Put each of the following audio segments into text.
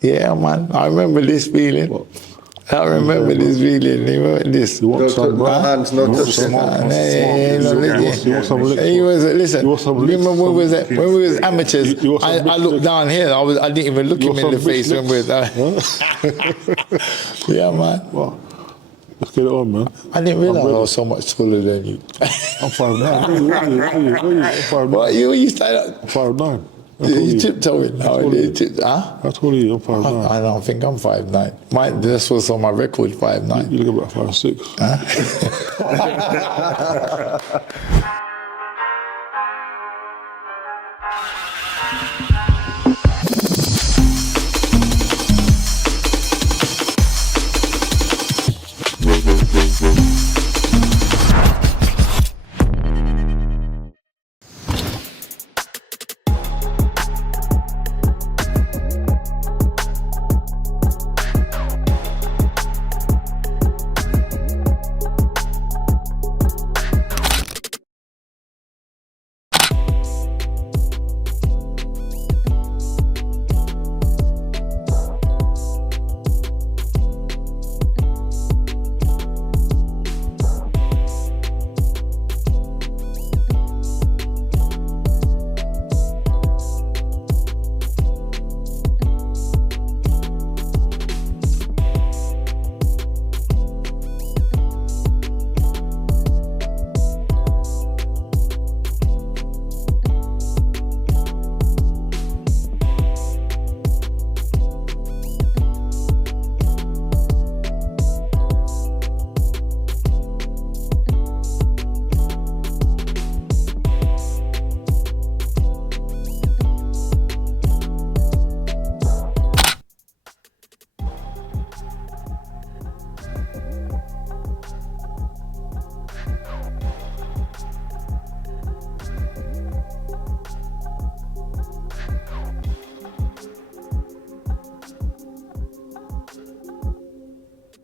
Yeah, man. I remember this feeling. What? I remember this feeling. Remember this. You want some, bro? hands, no touching. He was listen. You want some Remember licks? when we was amateurs? You want some I looked licks? down here. I didn't even look You him want in the some face when we was. Yeah, man. What? Let's get it on, man. I didn't realize I was so much taller than you. I'm 5'9". What are you? I'm 5'9". What you started? I'm 5'9". You tiptoeing now. Huh? How tall are you? I'm 5'9". I don't think I'm 5'9". This was on my record, 5'9". You look about 5'6". Huh?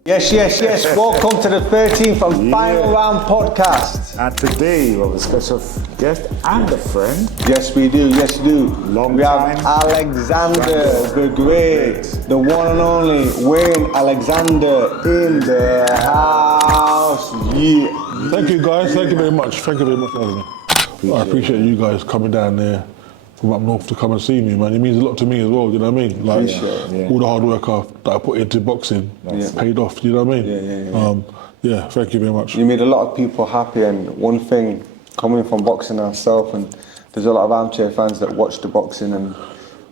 Yes. Welcome to the 13th and final round podcast. And today we have a special guest and a friend. Yes, we do. Long we time. have Alexander the Great, the one and only Wayne Alexander in the house. Yeah. Thank you, guys. Thank you very much. Thank you very much for having me. I appreciate you guys coming down there from up north to come and see me, man. It means a lot to me as well, do you know what I mean? Like, all the hard work that I put into boxing paid off, do you know what I mean? Yeah, thank you very much. You made a lot of people happy, and one thing, coming from boxing ourselves, and there's a lot of armchair fans that watch the boxing, and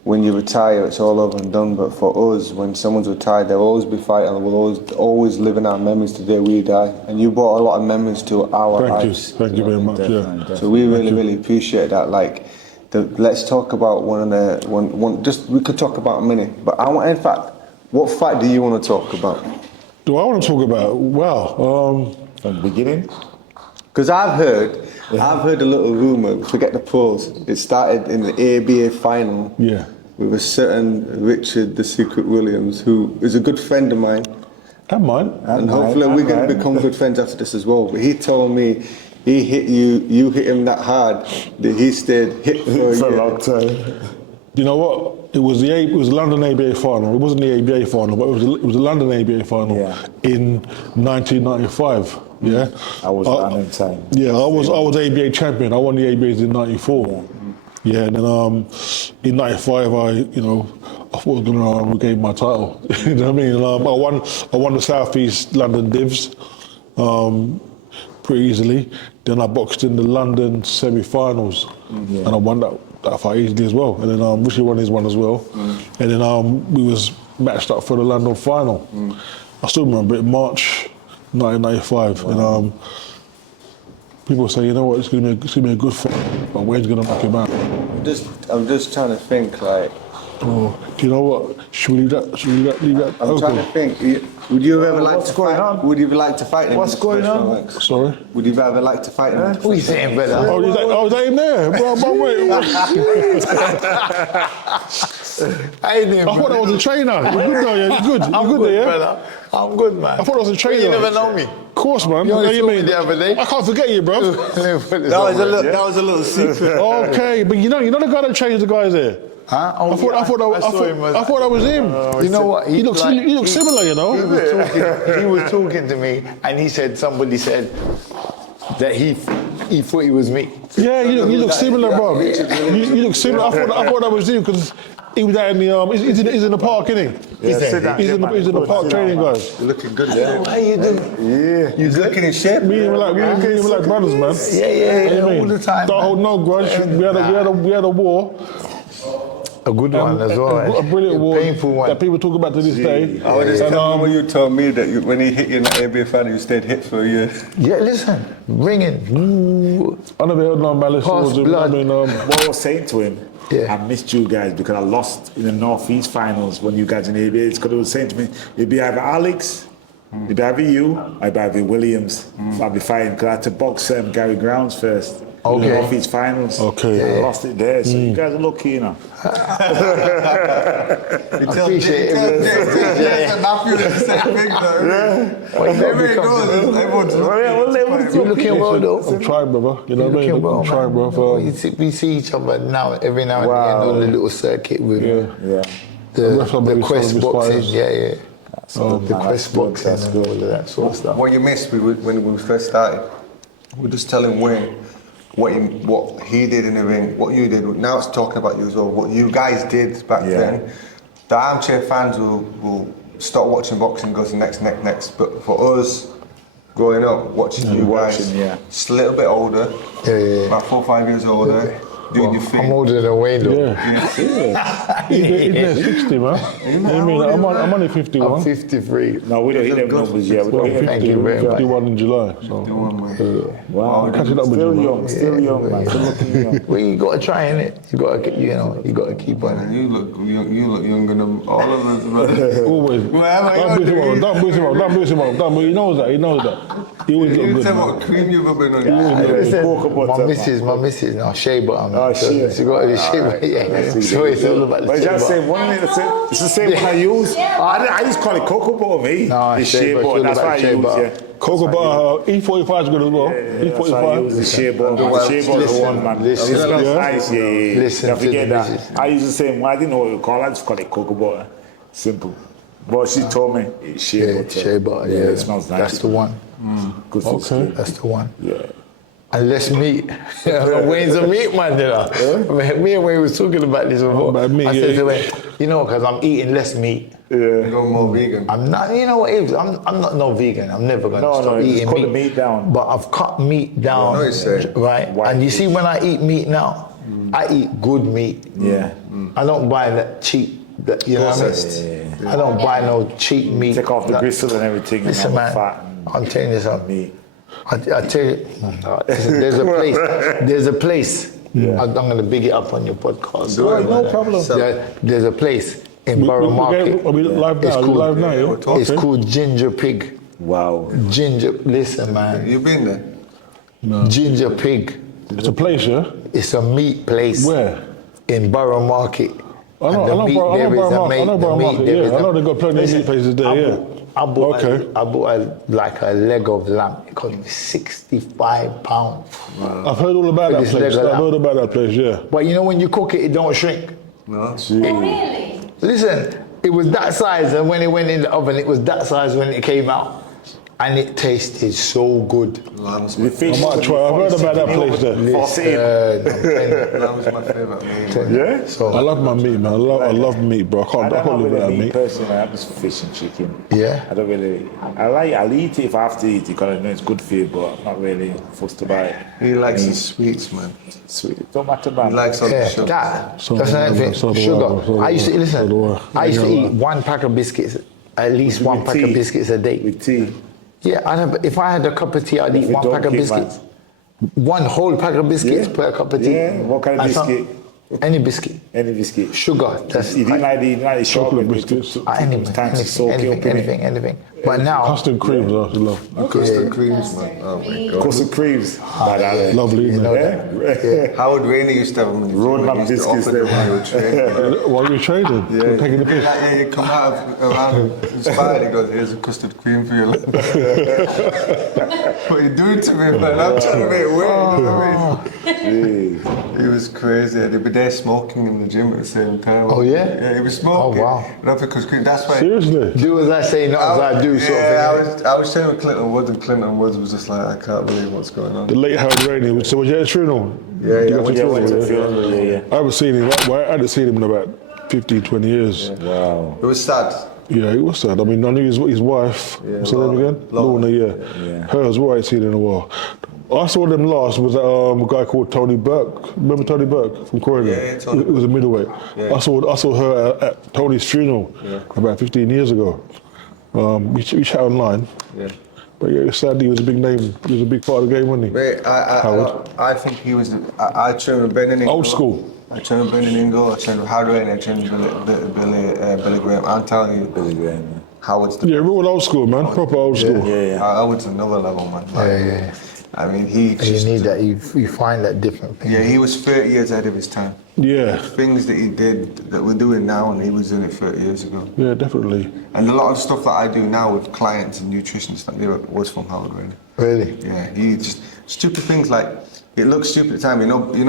when you retire, it's all over and done. But for us, when someone's retired, they'll always be fighting, and we'll always live in our memories to the day we die. And you brought a lot of memories to our lives. Thank you very much, yeah. So we really appreciate that. Like, let's talk about we could talk about a minute, but in fact, what fight do you want to talk about? Do I want to talk about? Wow. From the beginning? Because I've heard a little rumour, forget the pros, it started in the ABA final with a certain Richard the Secret Williams, who is a good friend of mine. And mine. And hopefully we're going to become good friends after this as well. But he told me he hit you hit him that hard that he stayed hit for a long time. You know what? It was the London ABA final. It wasn't the ABA final, but it was the London ABA final in 1995. Yeah, I was around that time. Yeah, I was ABA champion. I won the ABAs in '94. Yeah, and then in '95, I thought I was going to regain my title. You know what I mean? I won the South East London Divs pretty easily. Then I boxed in the London semi-finals, and I won that fight easily as well. And then Richie won his one as well. And then we was matched up for the London final. I still remember it, March 1995. Wow. And people say, you know what, it's gonna be a good fight, but Wayne's gonna knock him out. I'm just trying to think, like. Oh, do you know what? Should we leave that? I'm trying to think. Would you ever like to fight? Would you like to fight him? What's going on? Sorry? Would you ever like to fight him? What are you saying, brother? Oh, is that him there? I thought I was a trainer. You're good now, yeah? You're good. I'm You're good there, yeah? brother. I'm good, man. I thought I was a trainer. You never know me. Of course, man. You only What do saw me mean? the other day. I can't forget you, bro. That was a little secret. Okay, but you know the guy that changed the guys there? Huh? Oh, I thought that was him. You know what? He looks similar, you know. He was talking to me, and he said somebody said that he thought he was me. Yeah, you look similar, bro. You look similar. I thought that was him because he was out in the he's in the park, isn't he? He's in the park training, guys. You're looking good. Yeah. How you doing? Yeah. You're looking in shape. Me and we like brothers, man. Yeah, all the time. Don't hold no grudge. We had a war. A good one as well. A brilliant war painful one that people talk about to this day. I was just telling when you told me that when he hit you in the ABA final, you stayed hit for a year. Yeah, listen, ringing. I never heard no malice. Past blood. What I was saying to him, Yeah. I missed you guys because I lost in the Northeast finals when you guys in the ABA. Because he was saying to me, it'd be either Alex, it'd be either you, or it'd be either Williams. So I'd be fighting because I had to box Gary Grounds first. Okay. In the Northeast finals. Okay. I lost it there, so you guys are lucky, you know. Appreciate it. You're looking well though. I'm trying, brother. You know what I mean? I'm trying, bro. We see each other now, every now and then on the little circuit with the Quest boxing. Yeah. The Quest boxing and all of that sort of stuff. What you missed when we first started, we were just telling Wayne what he did in the ring, what you did. Now it's talking about you as well, what you guys did back then. The armchair fans will start watching boxing and go to next. But for us, growing up, watching you guys, just a little bit older, about 4 or 5 years older, doing your thing. I'm older than Wayne though. Yeah. He's 60, man. I mean, I'm only 51. I'm 53. No, we don't hit them numbers yet. Thank you very much. 51 in July. So. Wow, Catching up with you, still young, man. Still looking young. Well, you gotta try it. You gotta keep on. You look younger than all of us, man. Always. Don't boost him up. He knows that. He always look You good. tell Man. what cream you've been on. My missus, now shea butter. Oh, shea. She got the shea butter. Yeah. So it's all about the But shea it's the butter. same one, it's the same one I use. I just call it cocoa butter, me. No, It's shea shea butter, butter, that's all what I about shea use, butter. yeah. Cocoa butter, E45 is good as well. That's why I use the E45. shea butter. The shea butter is the one, man. listen, It smells yeah. nice, yeah. Listen Don't to forget the that. missus. I use the same one. I didn't know what you call it. I just call it cocoa butter. Simple. But she told me it's shea butter. Shea butter. Yeah, it smells nice. That's the one. Good for skin. That's the one. Yeah. And less meat. Wayne's a meat man, you know. Me and Wayne was talking about this before. About meat, I said yeah. to Wayne, because I'm eating less meat. You're more vegan. I'm not, you know what it is? I'm not no vegan. I'm never going to stop eating cut meat. the meat down. But I've cut meat down, I know you say. right? White And you see when I eat meat now, I eat good meat. Yeah. I don't buy that cheap, you know what I mean? I don't buy no cheap meat. Take off the gristle and everything. Listen, and all man, the fat and I'm telling you something. meat. I tell you, there's a place. There's a place. I'm going to big it up on your podcast. No problem. There's a place in Borough Market. Are we live now? called, Yeah? It's called Ginger Pig. Wow. Ginger, listen, man. You been there? Ginger Pig. It's a place, yeah? It's a meat place. Where? In Borough Market. I know Borough Market, yeah. I know they got plenty of meat places there, yeah. I bought a leg of lamb. It cost me £65. I've heard all about that this place. leg of I've heard about that place, yeah. But you know when you cook it, it don't shrink. No. Really? Listen, it was that size, and when it went in the oven, it was that size when it came out. And it tasted so good. Lamb's The my fish. I might try. I've heard about that place there. Lamb's my favourite meat. Yeah? So, I love my meat, man. I love meat, bro. I can't live really without meat meat. personally. I just fish and chicken. yeah. I don't really. I'll eat it if I have to eat it because I know it's good for you, but I'm not really forced to buy it. He likes his sweets, man. Sweet. It don't matter, man. He likes all the Yeah, sugar. that's So another do I, thing. so do I, Sugar. so do I used to I, listen. so do I. I used to Yeah. eat 1 pack of biscuits, at least one With pack of tea. biscuits a day. With tea. Yeah, if I had a cup of tea, I'd eat If you 1 don't pack of keep, biscuits. 1 whole pack of biscuits Yeah. per cup of tea. Yeah, what kind of And some- biscuit? Any biscuit. Any biscuit. Sugar. That's You didn't like the chocolate biscuits. biscuits. It's time to soak it up in it. anything. But now, Custard creams, I love. Custard creams, man. Oh my God. Custard creams. Lovely, you isn't know it? that. Howard Rainey used to have them in the gym. Roadmap He used to biscuits offer them there, when you were training. While you're trading, you're taking the piss. Yeah, you come out around inspired, he goes, here's a custard cream for you. What are you doing to me, man? I'm trying to make weight, you know what I mean? He was crazy. They'd be there smoking in the gym at the same time. Oh, yeah? Yeah, he was smoking. Oh, wow. Not because that's why. Seriously? Do as I say, not as I do, sort of thing. I was training with Clinton Woods, and Clinton Woods was just like, I can't believe what's going on. The late Howard Rainey. So was you at Funeral? Yeah, You yeah, got went to to funeral, funeral, yeah. I haven't seen him. I hadn't seen him in about 15, 20 years. Wow. It was sad. Yeah, it was sad. I mean, I knew his wife. What's her name again? Lorna, yeah. Her as well, I ain't seen in a while. I saw them last was a guy called Tony Burke. Remember Tony Burke from Croydon? Yeah, Tony It was a middleweight. Yeah. I saw her at Tony's funeral about 15 years ago. We chat online. Yeah. But yeah, sadly, he was a big name. He was a big part of the game, wasn't he? Mate, Howard. I think he was. I trained with Brendan Ingle. Old school. I trained with Brendan Ingle. I trained with Howard Rainey. I trained with Billy Graham. I'm telling you, Billy Graham, yeah. Howard's the Yeah, real old school, man. Proper old school. Howard's another level, man. Yeah. I mean, he And just. you need that. You find that different thing. Yeah, he was 30 years ahead of his time. Yeah, Things that he did that we're doing now, and he was doing it 30 years ago. yeah, definitely. And a lot of stuff that I do now with clients and nutritionists was from Howard Rainey. Really? Yeah, he just stupid things like it looks stupid at the time. You know, in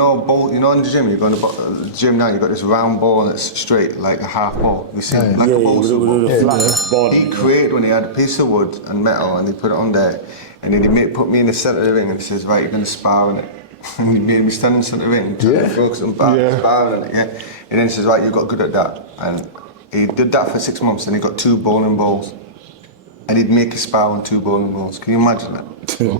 the gym, you go in the gym now. You got this round ball that's straight, like a half ball. You see, like a bowl. He created when he had a piece of wood and metal, and he put it on there, and then he put me in the centre of the ring, and he says, "Right, you're going to spar on it." And he made me stand in the centre of the ring, trying to focus on sparring on it. Yeah, and then he says, "Right, you got good at that," and he did that for 6 months, and he got 2 bowling balls. And he'd make a spar on 2 bowling balls. Can you imagine that?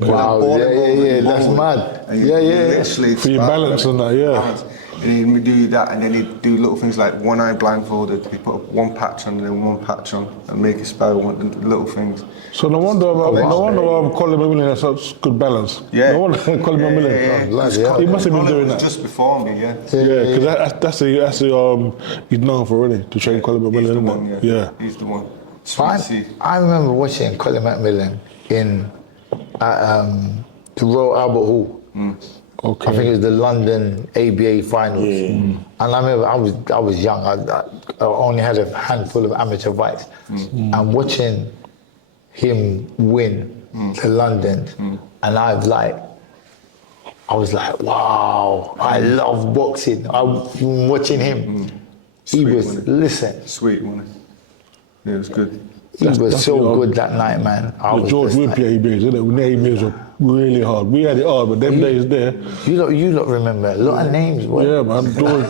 Wow, yeah, that's mad. And Yeah. literally For your spar balance on and it. that, yeah. Balance. And he'd do that, and then he'd do little things like one eye blindfolded. He'd put 1 patch on and then 1 patch on, and make a spar with little things. So no wonder Colin McMillan has such good balance. Yeah. No wonder Colin McMillan. He must have been doing was that. just before me, yeah. Yeah, because that's the he's known for, really, to train Colin He's the McMillan, one, isn't yeah. it? Yeah. He's the one. Sweet I remember watching Colin McMillan at the Royal Albert Hall. Okay. I think it was the London ABA finals. And I remember I was young. I only had a handful of amateur fights. And watching him win to London, and I was like, wow, I love boxing. I'm watching him. He was, listen, Sweet, wasn't it? Yeah, it was good. he was that's so the, good that night, man. I The was George just Wimpy ABAs, isn't it? When the ABAs were really hard. We had it hard, but them days there. You lot remember a lot of names, boy. Yeah, man.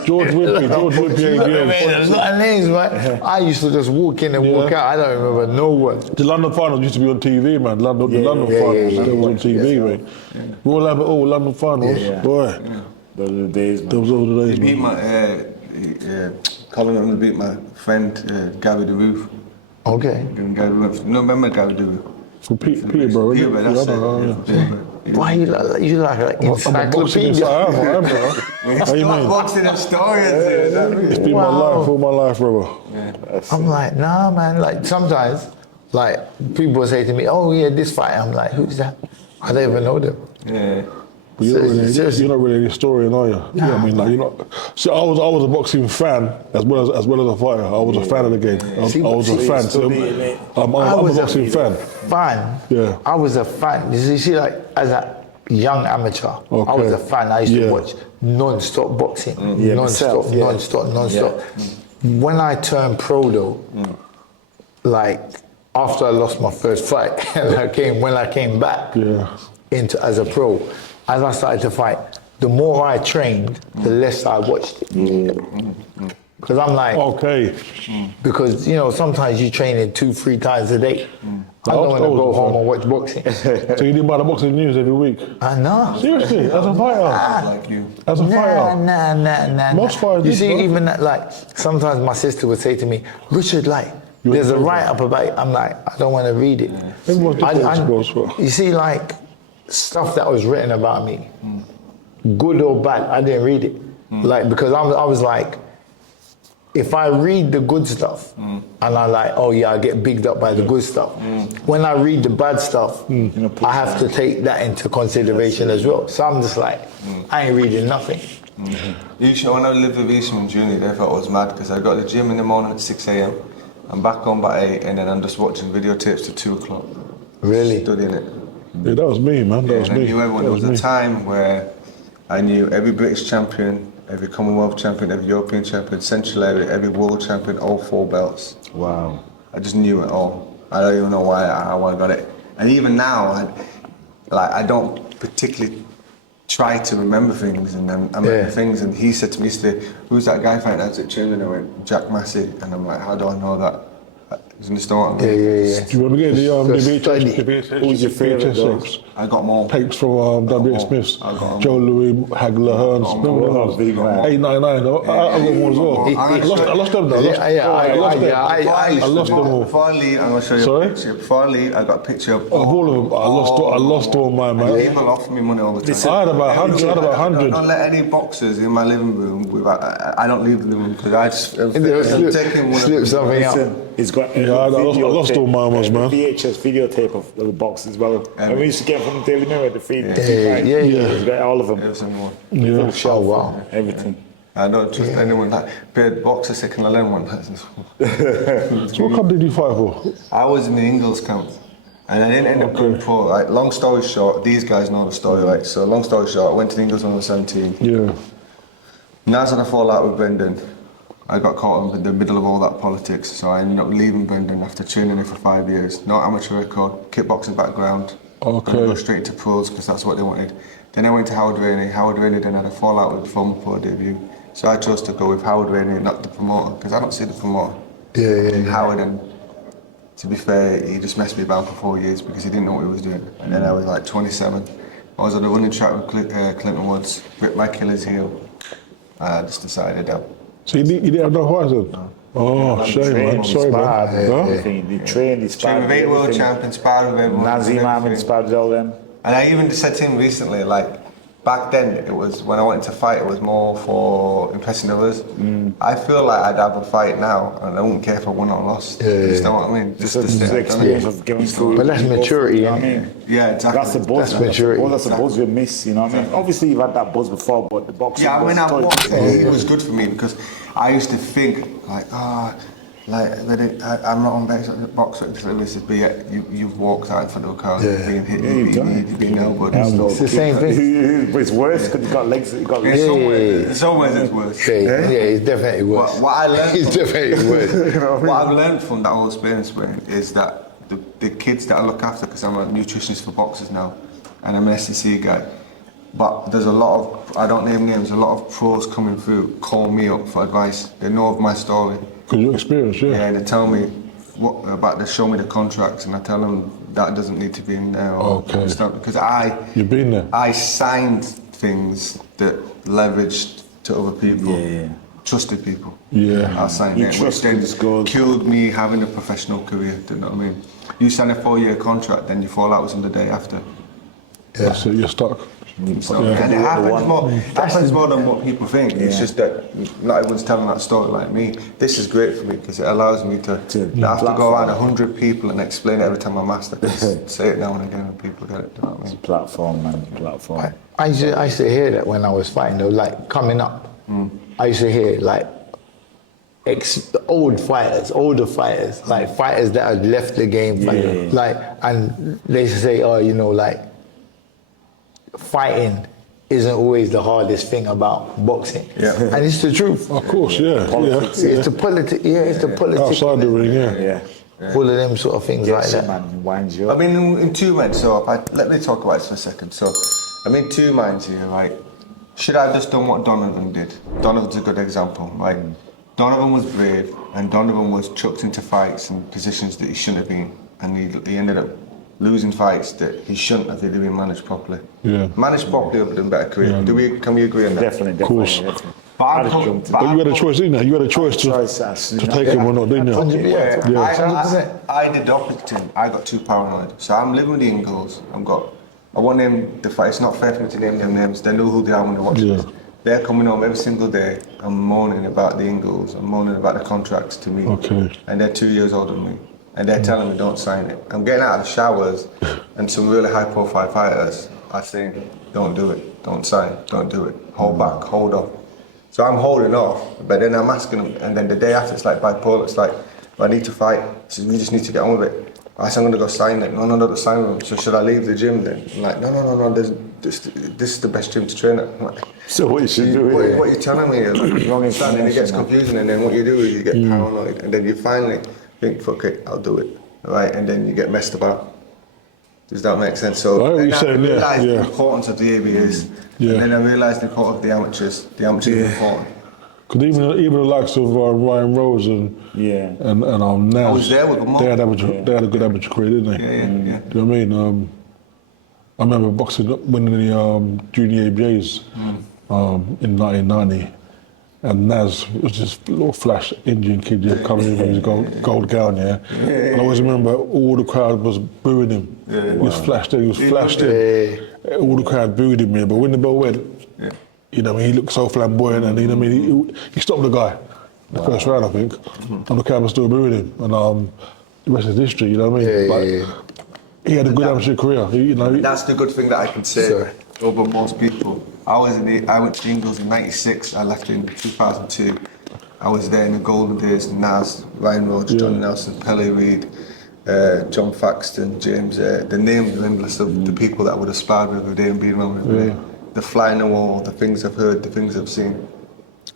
George Wimpy A ABAs. lot of names, man. I used to just walk in and walk out. I don't remember no one. The London finals used to be on TV, man. The London finals still was on TV, man. We all have it all, London finals. Boy. Those are the days, man. Those were the days, He beat man. Colin McMillan beat my friend Gary DeRoof. Okay. No, remember Gary DeRoof? From Peterborough, isn't Peterborough, it? that's Yeah, it. Why you like I'm a boxing encyclopedia? inside, I am, bro. How you mean? Boxing and stories. It's been my life, all my life, brother. I'm like, nah, man. Like sometimes, like people say to me, "Oh yeah, this fight." I'm like, "Who's that?" I don't even know them. Yeah. But you're not really a historian, are you? Yeah, I mean, like, you're not. See, I was a boxing fan as well as a fighter. I was a fan of the game. I was a fan. So I'm a boxing fan. Yeah. I was a fan. You see, like as a young amateur, I was a fan. I used to watch non-stop boxing, non-stop. When I turned pro, though, like after I lost my first fight, and when I came back into as a pro. As I started to fight, the more I trained, the less I watched it. Because I'm like, because sometimes you train it 2-3 times a day. I don't want to go home and watch boxing. So you didn't buy the boxing news every week? No. Seriously, as a fighter? Like you. As a fighter? Nah. Most fighters You did, see, bro. even that, like, sometimes my sister would say to me, Richard, like, there's a write-up about it. I'm like, I don't want to read it. Everyone's different, you see, like, stuff that was written about me, good or bad, I didn't read it. Like, because I was like, if I read the good stuff and I like, oh yeah, I get bigged up by the good stuff. When I read the bad stuff, I have to take that into consideration as well. So I'm just like, I ain't reading nothing. When I lived with Isham and Junior, they thought I was mad because I got to the gym in the morning at 6 a.m. I'm back home by 8, and then I'm just watching videotapes till 2 o'clock. Really? Studying it. Yeah, that was me, man. That was And I me. knew everyone. That There was a time where I knew every British champion, every Commonwealth champion, every European champion, Central Area, every world champion, all 4 belts. Wow. I just knew it all. I don't even know why I got it. And even now, I don't particularly try to remember things, and then I remember things. And he said to me yesterday, "Who's that guy fighting out at training?" I went, "Jack Massey." And I'm like, "How do I know that?" You understand what I mean? Do you remember getting the VHS? Who's your favourite though? tapes? I got them all. Tapes from W.H. Smith's, I got 'em. Joe Louis, Hagler, Hearns. Remember those? big man. 899. I got one as well. I lost them though. I lost them all. Before I leave, I'm going to show you Sorry? a picture. Before I leave, I got a picture of All of them. I lost all mine, man. People offer me money all the time. I had about 100. I don't let any boxers in my living room. I don't leave the room because I just I'm taking one Slip something out. Listen, he's got I lost all mine ones, man. VHS videotape of the box as well. And we used to get from the Daily Mirror, the feed. Yeah. He's got all of them. Every single one. Yeah. Full shelf, Oh, wow. everything. I don't trust anyone that. But boxers say, can I learn one? So what club did you fight for? I was in the Ingles camp. And I didn't end up going pro. Like, long story short, these guys know the story, right? So long story short, I went to the Ingles when I was 17. Yeah. Now that I fall out with Brendan, I got caught in the middle of all that politics, so I ended up leaving Brendan after training him for 5 years. No amateur record, kickboxing background. Okay. Gonna go straight to pros because that's what they wanted. Then I went to Howard Rainey. Howard Rainey then had a fallout with the former pro debut. So I chose to go with Howard Rainey, not the promoter, because I don't see the promoter. And Howard, and to be fair, he just messed me about for 4 years because he didn't know what he was doing. And then I was like 27. I was on the running track with Clinton Woods, ripped my Achilles heel. I just decided that. So you didn't have no fights then? Oh, shame, man. Sorry, man. Huh? He trained, he Trained sparred with 8 world everything. champions, sparred with everyone. Nazim Ahmed sparred all them. And I even said to him recently, like, back then, it was, when I wanted to fight, it was more for impressing others. I feel like I'd have a fight now, and I wouldn't care if I won or lost. You understand what I mean? Just the experience of going through. But that's maturity, You know what I innit? mean? Yeah, exactly. That's the buzz. That's maturity. That's the buzz we miss, you know what I mean? Obviously, you've had that buzz before, but the boxing. Yeah, when I was walked in, it was good for me because I used to think, like, I'm not on boxer, but yet you've walked out in front of a car, being hit, you've been elbowed and stuff. It's the same thing. But it's worse because you've got legs. You've got legs. In some ways it's worse. Yeah, it's definitely worse. What I learned It's definitely worse. What I've learned from that whole experience is that the kids that I look after, because I'm a nutritionist for boxers now, and I'm an SEC guy, but there's a lot of, I don't name names, a lot of pros coming through call me up for advice. They know of my story. Because your experience, yeah. Yeah, and they tell me they show me the contracts, and I tell them that doesn't need to be in there. Okay. Stuff, because You've been there. I signed things that leveraged to other people. Yeah. Trusted people. Yeah. I signed You it, which trusted then is good. killed me having a professional career. Do you know what I mean? You sign a 4-year contract, then you fall out on the day after. That's it, you're stuck. So, and it happens more than what people think. It's just that not everyone's telling that story like me. This is great for me because it allows me to not have to go around 100 people and explain it every time I master. Just say it now and again and people get it. Do you know what I mean? Platform, man. Platform. I used to hear that when I was fighting, though, like coming up. I used to hear like older fighters, like fighters that had left the game, like, and they used to say, oh, you know, like fighting isn't always the hardest thing about boxing. Yeah. And it's the truth. Of course, yeah. Politics, yeah. It's the politics. Outside the ring, yeah. Yeah. All of them sort of things like that. Man, winds you I up. mean, in 2 minds, so let me talk about this for a second. So, I'm in 2 minds here, right? Should I have just done what Donovan did? Donovan's a good example, right? Donovan was brave, and Donovan was chucked into fights and positions that he shouldn't have been, and he ended up losing fights that he shouldn't have if he'd been managed properly. Yeah. Managed properly would have been a better career. Can we agree on that? Definitely. course. Definitely. But But you had a choice, didn't you? You had a choice to take him or not, didn't you? 100%. Yeah, I did the opposite thing. I got too paranoid. So I'm living with the Ingles. I want them to fight. It's not fair for me to name them names. They know who they are when they watch Yeah. this. They're coming home every single day and moaning about the Ingles and moaning about the contracts to me. Okay. And they're 2 years older than me. And they're telling me don't sign it. I'm getting out of the showers and some really high profile fighters are saying, don't do it, don't sign, don't do it, hold back, hold off. So I'm holding off, but then I'm asking them, and then the day after it's like bipolar, it's like, I need to fight, so we just need to get on with it. I said, I'm gonna go sign it. No, don't sign with them. So should I leave the gym then? I'm like, no, this is the best gym to train at. I'm like, So what you should do? what are you telling me? Like, wrong information. And it gets confusing, and then what you do is you get paranoid, and then you finally think, fuck it, I'll do it, right? And then you get messed about. Does that make sense? So I know what you're saying, yeah, realised yeah. the importance of the ABAs, Yeah. and then I realised the importance of the amateurs. The amateurs are important. Because even the likes of Ryan Rose and Naz, I was there with them all. they had a good amateur career, didn't they? Yeah. Do you know what I mean? I remember boxing winning the junior ABAs in 1990, and Naz was this little flash Indian kid coming in with his gold gown, And I always remember all the crowd was booing him. He was flashed in, all the crowd booed him, but when the bell went, you know, he looked so flamboyant, and you know, what I mean, he stopped the guy the first round, I think, and the crowd was still booing him, and the rest is history. You know what I mean? He had a good amateur career. That's the good thing that I can say over most people. I went to Ingles in '96. I left in 2002. I was there in the golden days. Naz, Ryan Rhodes, Johnny Nelson, Pele Reid, John Faxton, James. The names are endless of the people that I would have sparred with every day and been around with every day. The fly in the wall, the things I've heard, the things I've seen.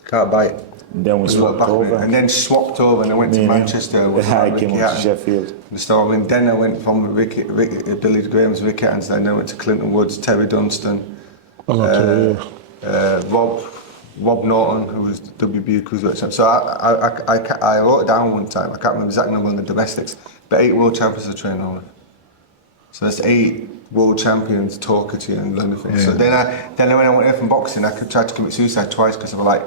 Can't buy it. And then we swapped over. And then swapped over and I went to Manchester. I came up to Sheffield. So then I went from Billy Graham's Rick Hatton's, then I went to Clinton Woods, Terry Dunstan, Rob Norton, who was WBU Cruiserweight champion. So I wrote it down one time, I can't remember exactly number on the domestics, but 8 world champions are training on it. So that's 8 world champions talking to you and learning things. So then when I went away from boxing, I could try to commit suicide twice because I was like,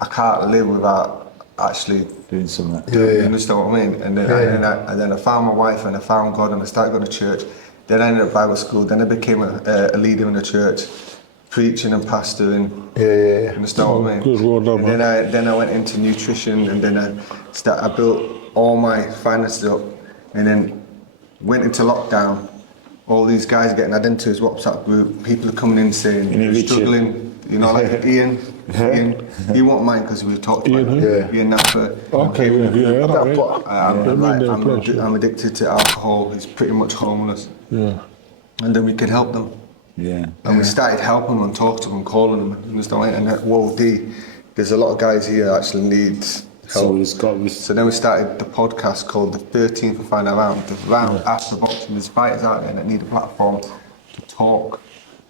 I can't live without actually doing something. You understand what I mean? And then I found my wife and I found God and I started going to church. Then I ended up Bible school. Then I became a leader in the church, preaching and pastoring. You understand what I mean? Good, well done, and then I went into nutrition, and then I built all my finances up, and then went into lockdown. All these guys are getting added into his WhatsApp group. People are coming in saying you're struggling. You know, like Ian, he won't mind because we talked about Ian Napper. I'm addicted to alcohol. He's pretty much homeless. And then we could help them. And we started helping them and talking to them, calling them. You understand? And whoa, there's a lot of guys here that actually need help. So then we started the podcast called The 13th and Final Round. The round after boxing. There's fighters out there that need a platform to talk.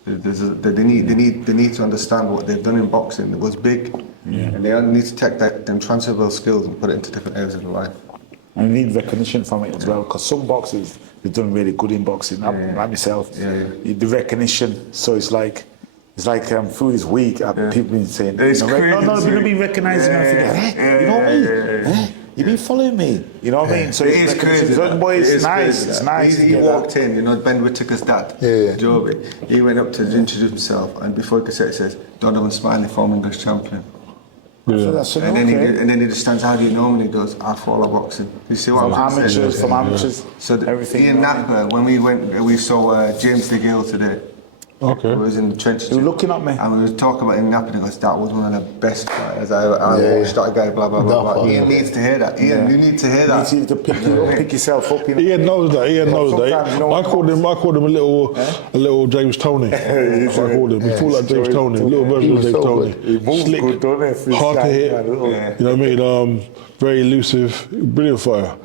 They need to understand what they've done in boxing that was big, and they need to take them transferable skills and put it into different areas of their life. And you need recognition from it as well, because some boxers they've done really good in boxing, like myself. The recognition, so it's like through this week, people been saying, it's been recognising me. You know me? You've been following me, you know what I mean? So it is crazy. It's nice. It's nice. He walked in, you know, Ben Whittaker's dad, Joby. He went up to introduce himself, and before he could say it, he says, Donovan Smiley, former English champion. And then he just stands, how do you know me? And he goes, I follow boxing. You see what I'm saying? From amateurs. So everything. Ian Napper, when we saw James DeGill today. Okay. He was in the trenches. He was looking at me. And we were talking about Ian Napper, and he goes, that was one of the best fighters I watched, that guy, blah, blah, blah. Ian needs to hear that. Ian, you need to hear that. You need to pick yourself up. You know? Ian knows that. I called him a little James Tony. I called him. He fought like James Tony, a little version of James Tony. Slick, hard to hit. You know what I mean? Very elusive, brilliant fighter.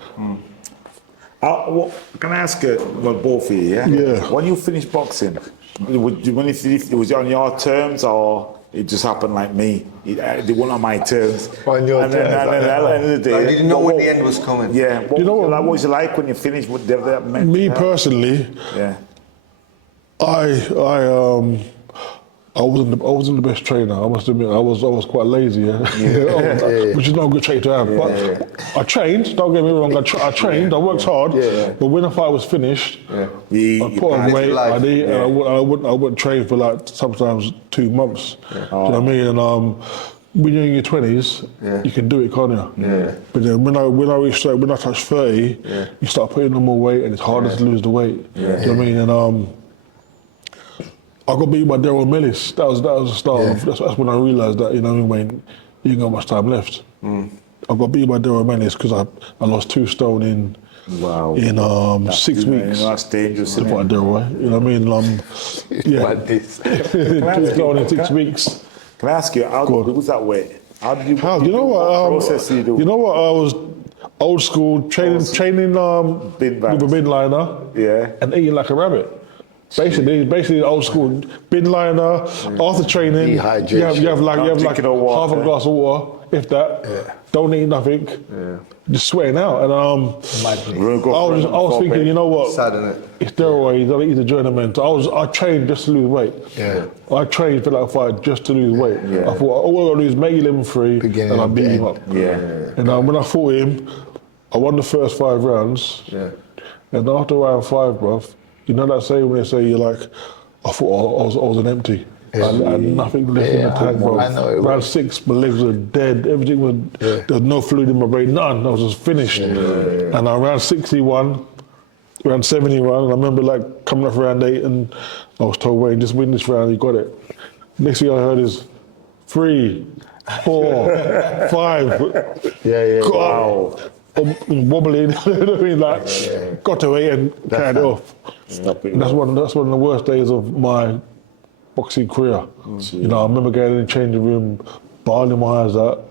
Can I ask both of you? Yeah. When you finished boxing, was it on your terms or it just happened like me? They weren't on my terms. On your terms. terms. And then at the end of the day, you didn't know when the end was coming. Yeah. What was it like when you finished with that? Me personally, I I wasn't the best trainer. I must admit, I was quite lazy, which is not a good trait to have. But I trained. Don't get me wrong. I trained. I worked hard. But when the fight was finished, I put on weight. I did, and I wouldn't train for like sometimes 2 months. Do you know what I mean? And when you're in your 20s, you can do it, can't you? But then when I touched 30, you start putting on more weight, and it's harder to lose the weight. Do you know what I mean? And I got beat by Daryl Millis. That was the start of, that's when I realised that, you know, when you ain't got much time left. I got beat by Daryl Millis because I lost 2 stone in 6 weeks. That's dangerous. To fight Daryl, right? You know what I mean? 2 stone in 6 weeks. Can I ask you, how good was that weight? How did you? You know what? What process do you do? You know what? I was old school training Bin with a bin liner, and eating like a rabbit. Basically old school bin liner. After training, you have like half a glass of water, if that. Don't eat nothing. Just sweating out, and I was thinking, you know what? Sad, innit? It's steroids. I need to join the mental. I trained just to lose weight. I trained for that fight just to lose weight. I thought all I gotta do is make you 11-3, and I beat him up. And when I fought him, I won the first 5 rounds. And after round 5, bruv, you know that saying when they say you're like, I thought I was an empty. I had nothing left in the tank, bro. Round 6, my legs were dead. Everything was, there was no fluid in my brain, none. I was just finished. And around 61, around 71, and I remember like coming up for round 8, and I was told, Wayne, just win this round, you got it. Next thing I heard is 3, 4, 5. Wow. Wobbling, you know what I mean? Like, got away and carried it off. And that's one of the worst days of my boxing career. You know, I remember getting in the changing room, bawling my eyes out,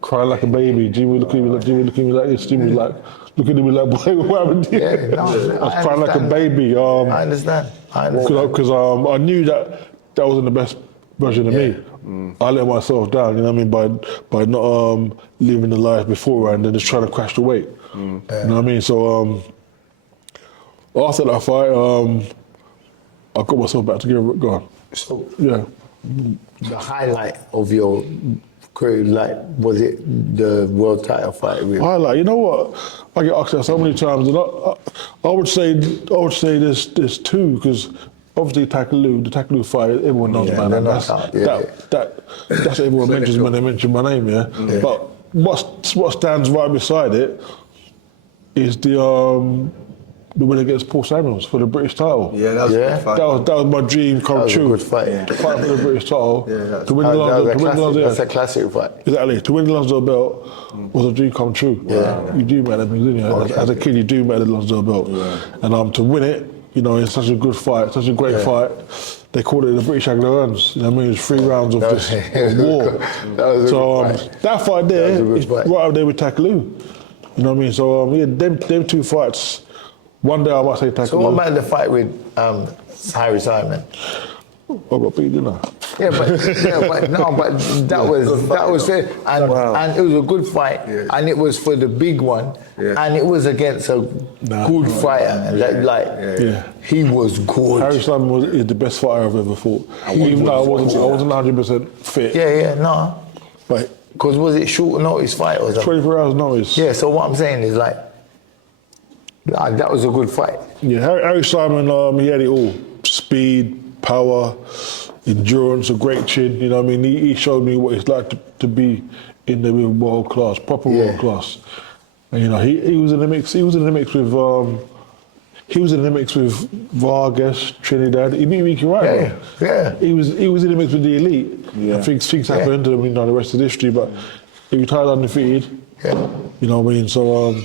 crying like a baby. Jimmy looking at me like this. Jimmy like looking at me like, boy, what happened to you? I was crying like a baby. I understand. Because I knew that wasn't the best version of me. I let myself down, you know what I mean, by not living the life before and then just trying to crash the weight. You know what I mean? So after that fight, I got myself back together. Gone. So the highlight of your career, like, was it the world title fight? Highlight, you know what? I get asked that so many times, and I would say there's 2, because obviously the Takaloo fight, everyone knows about that. That's what everyone mentions when they mention my name, But what stands right beside it is the win against Paul Samuels for the British title. That was a good fight. That was my dream come true. That was a good fight. To fight for the British title. To win the Lonsdale. That's a classic fight. Exactly. To win the Lonsdale belt was a dream come true. You do make them things, didn't you? As a kid, you do make the Lonsdale belt. And to win it, you know, it's such a good fight, such a great fight. They called it the British Anglo-Irons. You know what I mean? It was 3 rounds of just war. That fight there is right up there with Takaloo. You know what I mean? So them 2 fights. One day I might say Takaloo. So what about the fight with Harry Simon? I got beat, didn't I? But that was fair, and it was a good fight, and it was for the big one, and it was against a good fighter, he was good. Harry Simon is the best fighter I've ever fought, even though I wasn't 100% fit. Right. Because was it short notice fight or something? 24 hours notice. Yeah. So what I'm saying is like, that was a good fight. Yeah, Harry Simon, he had it all: speed, power, endurance, a great chin. You know what I mean? He showed me what it's like to be in the world class, proper world class. And you know, he was in the mix. He was in the mix with Vargas, Trinidad. He knew he could ride. He was in the mix with the elite. I think things happened to him. You know, the rest of the history. But he retired undefeated. You know what I mean? So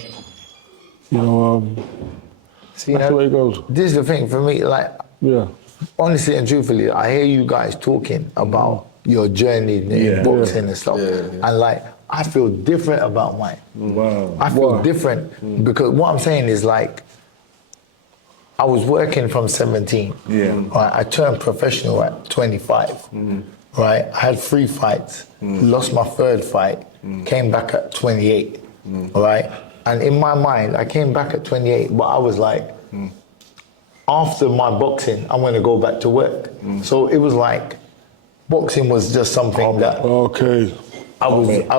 See, that's the way it goes. This is the thing for me. Like, honestly and truthfully, I hear you guys talking about your journey in boxing and stuff, and like, I feel different about mine. I feel different because what I'm saying is like, I was working from 17. Right? I turned professional at 25. Right? I had 3 fights, lost my 3rd fight, came back at 28. Right? And in my mind, I came back at 28, but I was like, after my boxing, I'm going to go back to work. So it was like, boxing was just something that Okay. I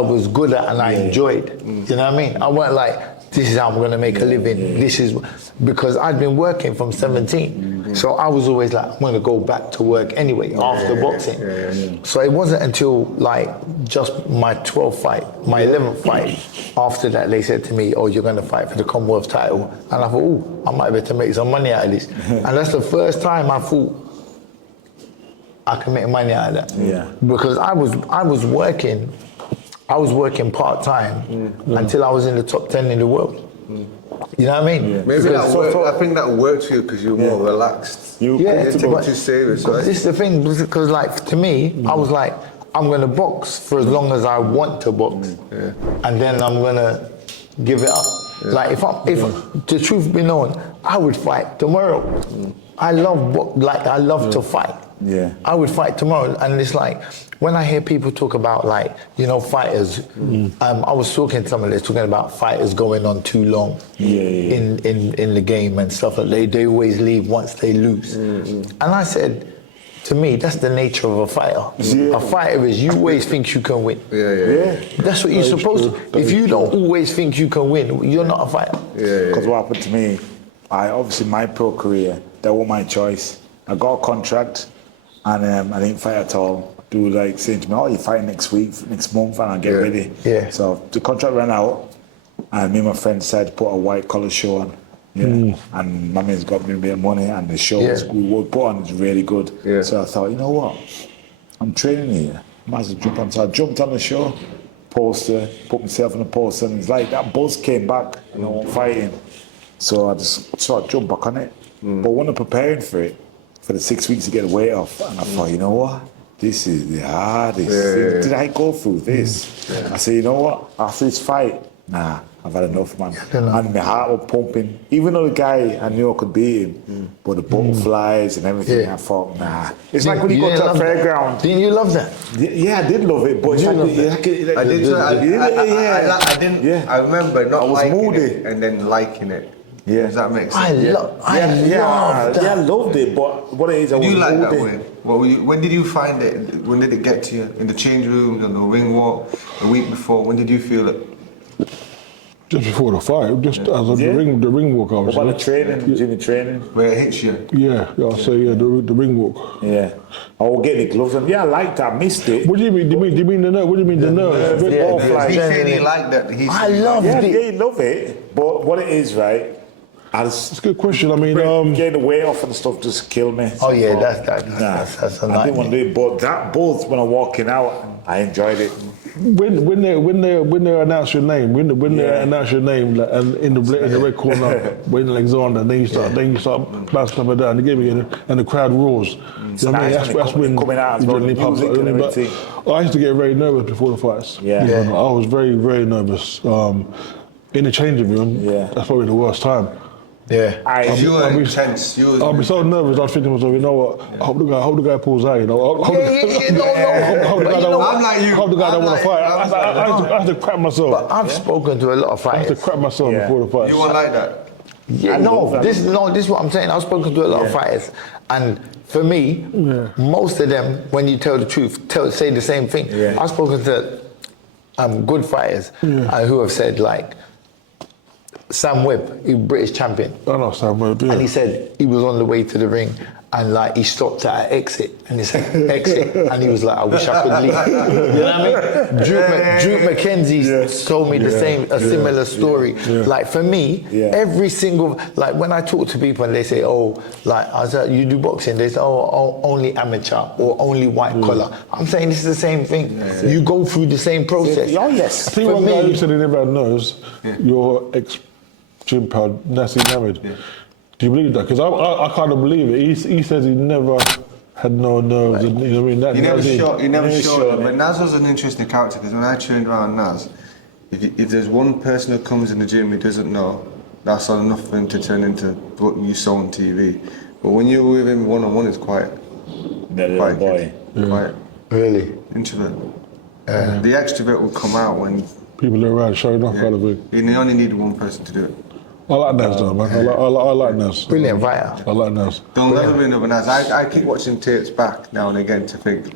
was good at and I enjoyed. You know what I mean? I weren't like, this is how I'm gonna make a living. This is because I'd been working from 17. So I was always like, I'm gonna go back to work anyway after boxing. So it wasn't until like just my 12th fight, my 11th fight, after that they said to me, oh, you're gonna fight for the Commonwealth title. And I thought, oh, I might be able to make some money out of this. And that's the first time I thought, I can make money out of that. Yeah. Because I was working part-time until I was in the top 10 in the world. You know what I mean? Maybe Because that worked. I think that worked for you because you're more relaxed. You yeah, didn't take it too serious, right? this is the thing, because like to me, I was like, I'm gonna box for as long as I want to box, and then I'm gonna give it up. Like if the truth be known, I would fight tomorrow. I love to fight. Yeah. I would fight tomorrow, and it's like when I hear people talk about like fighters. I was talking to someone that's talking about fighters going on too long in the game and stuff. Like they always leave once they lose, and I said, to me, that's the nature of a fighter. A fighter is you always think you can win. That's what you're supposed to. If you don't always think you can win, you're not a fighter. Because what happened to me, obviously my pro career, that was my choice. I got a contract and I didn't fight at all. They were like saying to me, oh, you fight next week, next month, and I'll get ready. Yeah. So the contract ran out, and me and my friend decided to put a white collar show on. And my man's got me a bit of money, and the show we put on is really good. So I thought, you know what? I'm training here. Might as well jump on. So I jumped on the show, poster, put myself on the poster, and it's like that buzz came back, fighting. So I just sort of jumped back on it. But when I'm preparing for it, for the 6 weeks to get the weight off, and I thought, you know what? This is the hardest thing. Did I go through this? I said, you know what? After this fight, nah, I've had enough, man. And my heart was pumping. Even though the guy I knew I could beat him, but the butterflies and everything, I thought, nah. It's like when you go to a fairground. Didn't you love that? Yeah, I did love it, but it's like, I didn't. Yeah. I remember not liking moody. it and then liking it. Yeah. Does that make sense? I loved that. Yeah, I loved it, but what it is, I was Do you like that moody. win? When did you find it? When did it get to you? In the change room, on the ring walk, a week before? When did you feel it? Just before the fight, just as the ring walk, What about the training, Jimmy training? Where it hits you? Yeah, I'll say the ring walk. Yeah. I will get the gloves on. Yeah, I liked that. I missed it. What do you mean? Do you mean the nerve? What do you mean the nerves? He said he liked that. I loved Yeah, it. you love it. But what it is, right? That's a good question. I mean, Getting the weight off and stuff just killed me. Oh yeah, So, that's a I didn't want to nightmare. do it, but that buzz when I'm walking out, I enjoyed it. when they announce your name, when they announce your name, like, and in the red corner, Wayne Alexander, then you start bouncing up and down. They give me and the crowd roars. You know what I mean? That's when coming out as you well, really the pump music up. and But everything. I used to get very nervous before the fights. Yeah. You know, I was very, very nervous. In the changing room, that's probably the worst time. Yeah. You were intense. I'll be so nervous. I was thinking to myself, you know what? I hope the guy pulls out. You know, I hope the guy don't want to fight. I have to crap myself. But I've spoken to a lot of I have fighters. to crap myself before the fight. You weren't like that. Yeah, this is what I'm saying. I've spoken to a lot of fighters, and for me, most of them, when you tell the truth, say the same thing. I've spoken to good fighters who have said like Sam Webb, he British champion. I know Sam Webb, yeah. And he said he was on the way to the ring and like he stopped at an exit and he said exit and he was like, I wish I could leave. You know what I mean? Drew McKenzie told me a similar story. Like for me, every single, like when I talk to people and they say, oh, like I said, you do boxing, they say, oh, only amateur or only white collar. I'm saying this is the same thing. You go through the same process. Oh yes. I think one guy who said he never had nerves, your ex-gym pal, Nassim Hamid. Do you believe that? Because I kind of believe it. He says he never had no nerves. And, you know what I mean? He never showed it. But Naz was an interesting character because when I trained around Naz, if there's one person who comes in the gym he doesn't know, that's enough for him to turn into what you saw on TV. But when you're with him one-on-one, it's quite boy. Quite Really? introvert. The extrovert will come out when people are around showing off kind of thing. you only need one person to do it. I like Naz though, man. I like Naz. Brilliant fighter. I like Naz. There'll never be another Naz. I keep watching tapes back now and again to think,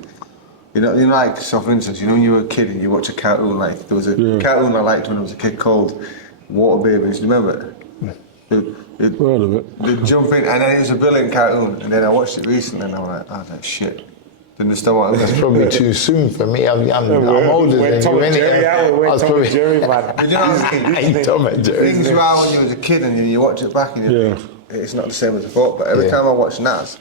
You know, like, so for instance, you know when you were a kid and you watch a cartoon, like, there was a cartoon I liked when I was a kid called Water Babies, do you remember it? Heard of it. They'd jump in, and then it was a brilliant cartoon, and then I watched it recently, and I was like, shit. Didn't understand what I That's was. probably too soon for me. I'm older We're than Tom you. and Jerry, Anyway. we're Tom and Jerry, man. But you know what I mean? Ain't Tom and Jerry. Things were out when you was a kid, and you watch it back, and it's not the same as I thought. But every time I watch Nas,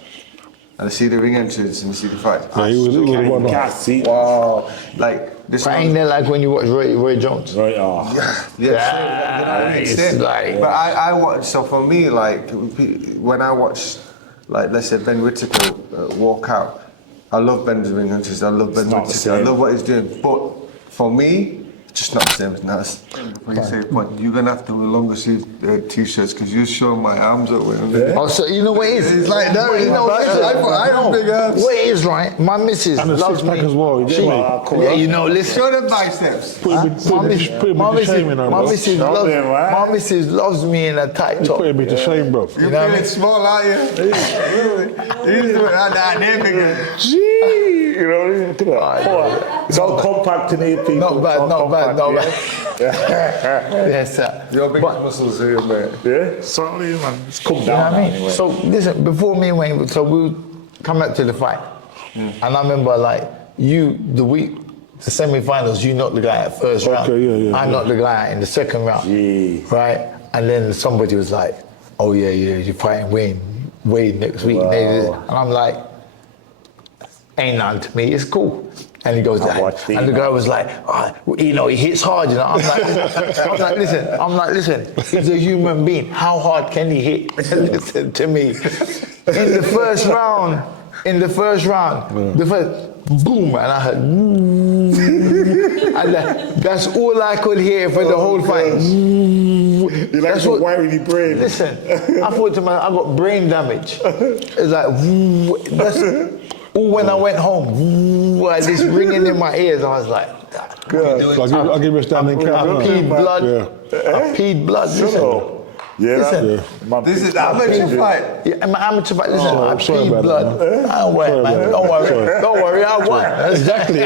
and I see the ring entrance and I see the fight, Yeah, he was one You of can't see. wow, like this. But ain't that like when you watch Roy Jones? Right, oh. Yeah, you know what I mean? it's Same. like- But I watch. So for me, like when I watch, like let's say Ben Whittaker walk out, I love Ben's ring entrance. I love Ben not the Whittaker. I same. love what he's doing. But for me, it's just not the same as Nas. When you say point, you're gonna have to wear longer sleeve t-shirts because you're showing my arms up. Oh, so you know what it is? It's like no, you know, I have big arms. What it is, right? My missus And the loves six-pack me. as well, you get me? Yeah, you know, listen. Show them biceps. Put him to shame in her, My bro. missus Show loves, them, right? my missus loves me in a tight top. Put him to shame, bro. You're know what I feeling mean? small, aren't you? You do it like that, they're bigger. Gee, you know, look at that. It's all compact in here, people. Not bad, It's all not bad, not compact, bad. Yes, sir. Your big But- muscles here, mate. Yeah, certainly, man. It's come You know down what I now, mean? anyway. So listen, before me and Wayne, so we would come up to the fight, and I remember like the semi-finals, you knocked the guy at first round. yeah, I knocked the guy in the second round. Yeah. Right, and then somebody was like, "Oh yeah, you're fighting Wade next week," and I'm like, "Ain't nothing to me. It's cool." And he goes, watched it, and the guy was like, oh, you know, he hits hard, you know. I'm like, listen, he's a human being. How hard can he hit? Listen to me. In the first round, the first boom, and I heard, and that's all I could hear for the whole fight. You like That's to what- wire in your brain. Listen, I thought to myself, I got brain damage. It's like, that's all when I went home, like this ringing in my ears. I was like, So I'll give you a standing I count. peed blood. Yeah. I peed blood. Listen. Yeah, Listen. This is amateur fight. Yeah, I'm an amateur fight. Listen, I I'm sorry peed about blood. that, I don't worry, Sorry man. about Don't that. worry. Sorry. Don't worry, I won. Exactly.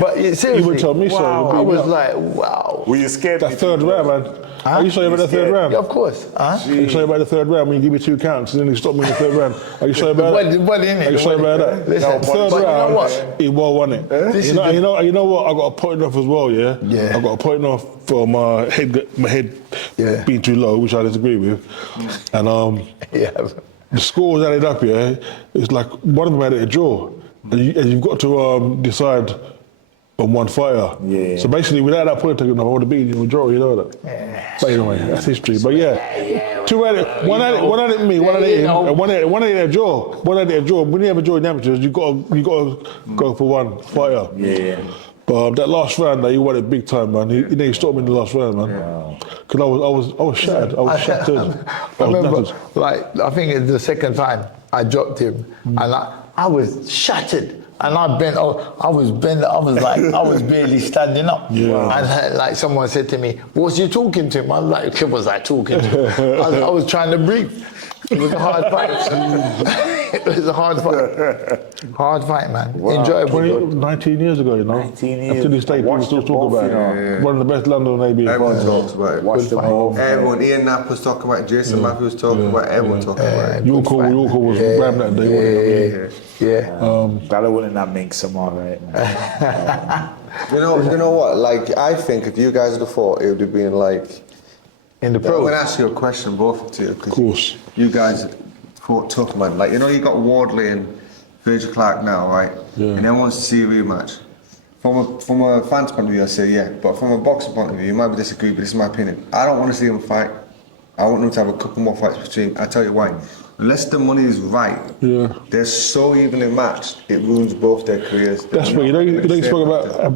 But seriously, You would tell me so. wow, I You'd be was up. like, wow. Were you scared? That third round, man. Are you sure about the third round? Yeah, of course. Huh? Are you sure about the third round when you give me 2 counts and then you stop me in the third round? Are you sure about that? What in it? Are you sure about that? Listen, The third but you know round, what? he well won it. This You is know, the- you know what? I got a point off as well, yeah? Yeah. I got a point off for my head Yeah. being too low, which I disagree with. And Yeah. the scores added up, yeah? It's like one of them had it a draw. And you've got to decide on one fighter. Yeah. So basically, without that point taken off, I would have beaten you in the draw, you know that? But anyway, that's history. But yeah, two at it, one at it me, one at it him, and one at it a draw. One at it a draw. When you have a draw in amateurs, you got to go for one fighter. Yeah. But that last round, he won it big time, man. He stopped me in the last round, man. Because I was shattered. I was shattered. I remember, like, I think it's the second time I dropped him, and I was shattered. And I was barely standing up. Yeah. And like someone said to me, "Was you talking to him?" I was like, "What was I talking to him?" I was trying to breathe. It was a hard fight. It was a hard fight. Hard fight, man. Enjoyable. 19 years ago, you know. 19 years. And to this day, people Watch still the talk both, about you it. know. One of the best London ABA Everyone fighters. talks about it. Watch the both. Everyone, Ian Knapp was talking about it, Jason Matthews was talking about it, everyone talking about it. York was ram that day, wasn't it? Yeah. Glad I wouldn't have make some all right, man. You know what? Like, I think if you guys had fought, it would have been like. In the I'm pros. going to ask you a question, both of you. Of course. You guys fought tough, man. Like, you know, you got Wardley and Virgil Clark now, right? Yeah. And everyone wants to see a rematch. From a fan's point of view, I say yeah. But from a boxer point of view, you might disagree, but this is my opinion. I don't want to see them fight. I want them to have a couple more fights between. I tell you why. Unless the money is right, they're so evenly matched, it ruins both their careers. That's what you know. You spoke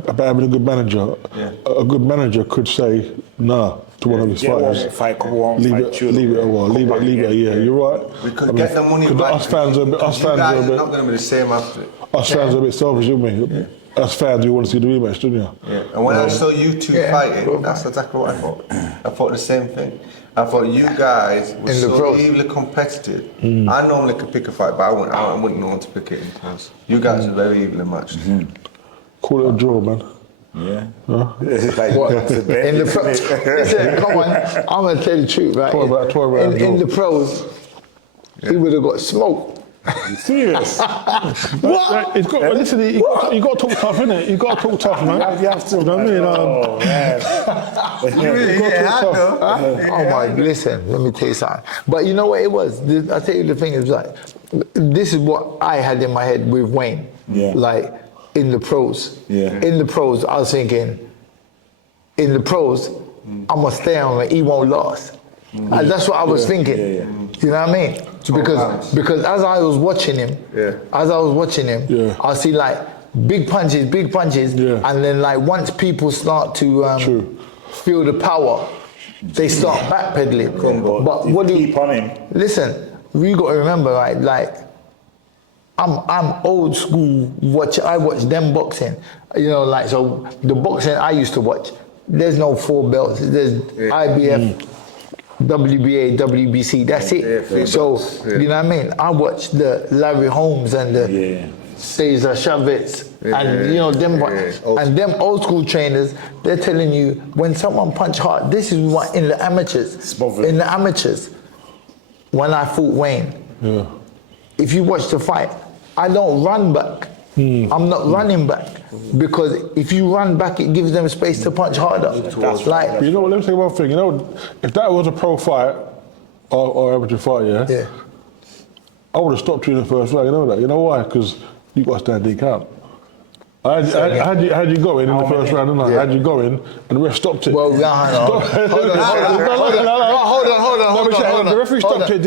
about having a good manager. Yeah. A good manager could say nah to one of his Get one fighters. fight, come on, Leave fight, it, chill. leave it a while. Leave it. Yeah, you're right. We could get the money because back. Us fans are a bit. You guys are not going to be the same after it. Us fans are a bit selfish, aren't we? as fans, you want to see the rematch, don't you? Yeah. And when I saw you two fighting, that's exactly what I thought. I thought the same thing. I thought you guys were In the so pros. evenly competitive. I normally could pick a fight, but I wouldn't know when to pick it in pros. You guys are very evenly matched. Call it a draw, man. Yeah. What? In the pros, listen, come on, I'm gonna tell you the truth, right? 12 round in draw. the pros, he would have got smoked. You serious? What? You got to talk tough, innit? You got to talk tough, man. You have to. You know what I mean? Oh, man. Oh my, listen, let me tell you something. But you know what it was? I tell you the thing is like, this is what I had in my head with Wayne. Yeah. Like in the pros. Yeah. In the pros, I was thinking, in the pros, I'm gonna stay on him, he won't last. And that's what I was thinking. You know what I mean? Because as I was watching him, I see like big punches, and then like once people start to feel the power, they start backpedaling. But what do you keep on him? Listen, we got to remember, right? Like I'm old school watcher. I watch them boxing. You know, like so the boxing I used to watch. There's no 4 belts. There's IBF. WBA, WBC, that's it. So, you know what I mean? I watched the Larry Holmes and the Cesar Chavez and you know them and them old school trainers, they're telling you when someone punch hard, this is what in the amateurs. When I fought Wayne, if you watch the fight, I don't run back. I'm not running back because if you run back, it gives them space to punch harder. Like, You know what? Let me say one thing. You know, if that was a pro fight or amateur fight, I would have stopped you in the first round. You know that? You know why? Because you got standing count. I had you going in the first round, didn't I? I had you going, and the ref stopped it. well, hold on. The referee stopped it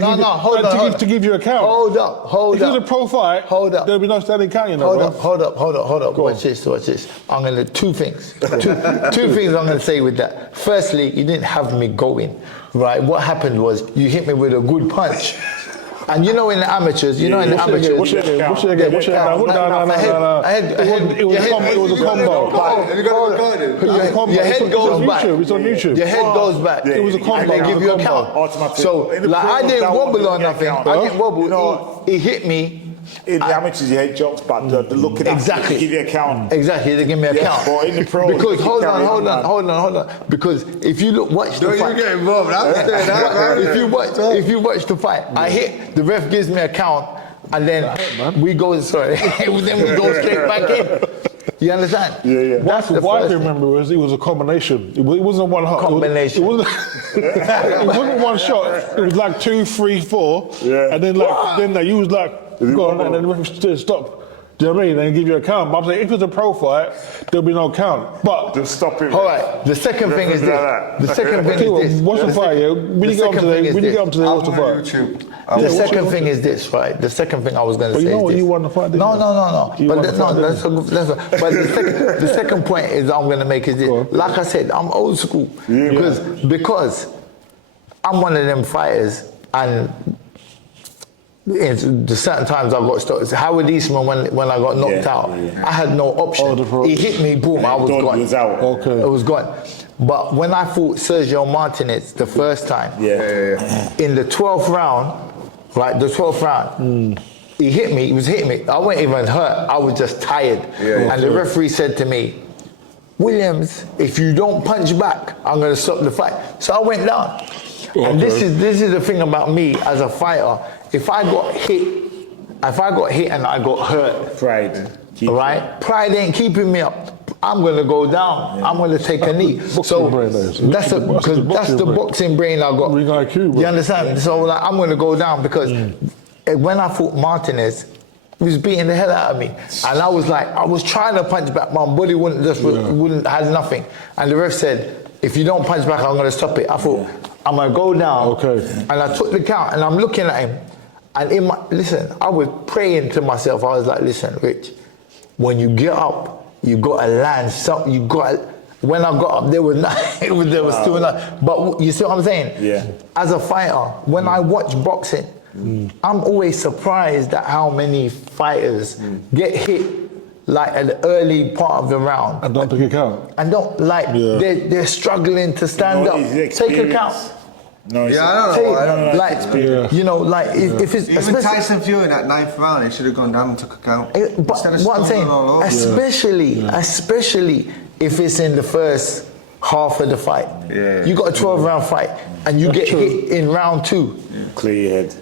to give you a count. Hold up. If it was a pro fight, there'd be no standing count, you know. Hold up. Watch this. I'm gonna two things. Two things I'm gonna say with that. Firstly, you didn't have me going, right? What happened was you hit me with a good punch. And you know in the amateurs, It was a combo. Your head goes back. It's on YouTube. Your head goes back. It was a combo. And they give you a count. Automatic. So like I didn't wobble or nothing. I didn't wobble. You know, he hit me. In the amateurs, your head jumps back. The looking at Exactly. they give you a count. Exactly, they give me a count. But in the pros, because hold on. Because if you watch the fight, get involved. if you watch the fight, I hit. The ref gives me a count, and then we go. Sorry, then we go straight back in. You understand? Yeah. That's the what I first can remember was it was a combination. It wasn't one hot combination. It wasn't one shot. It was like 2, 3, 4, and then they used like go on, and then the referee stop. Do you know what I mean? And give you a count. But I'm saying if it's a pro fight, there'll be no count. But just stop it. All right. The second thing is this. The second thing is this. What's the fight? When you get up today, what's the fight? The second thing is this, right? The second thing I was going to say you know is what? this. You won the fight, didn't No. you? But the second point is I'm going to make is this. Like I said, I'm old school because I'm one of them fighters, and the certain times I got stopped. Howard Eastman, when I got knocked out, I had no option. He hit me, boom, I was gone. It was out. Okay. It was gone. But when I fought Sergio Martinez the first time, in the 12th round, right, he hit me, he was hitting me. I wasn't even hurt, I was just tired. And the referee said to me, Williams, if you don't punch back, I'm going to stop the fight. So I went down. And this is the thing about me as a fighter. If I got hit and I got hurt, pride ain't keeping me up. I'm gonna go down. I'm gonna take a knee. So that's the boxing brain I got. You understand? So like, I'm gonna go down because when I fought Martinez, he was beating the hell out of me, and I was like, I was trying to punch back, my body wouldn't had nothing, and the ref said, if you don't punch back, I'm gonna stop it. I thought I'm gonna go down, and I took the count, and I'm looking at him. And I was praying to myself. I was like, listen, Rich, when you get up, you gotta land something. When I got up, there was nothing. There was still nothing. But you see what I'm saying? Yeah. As a fighter, when I watch boxing, I'm always surprised at how many fighters get hit like at the early part of the round, And don't take it out. and don't like Yeah. they're struggling to stand No, up. it's the Take account. experience. No, it's Yeah, I don't know. Take, I don't know. like you know, like if it's Even especially- Tyson Fury in that 9th round, he should have gone down and took account. But Instead of what I'm saying, stumbling all over. especially if it's in the first half of the fight. Yeah. You got a 12-round fight and you get hit in round 2. clear your head.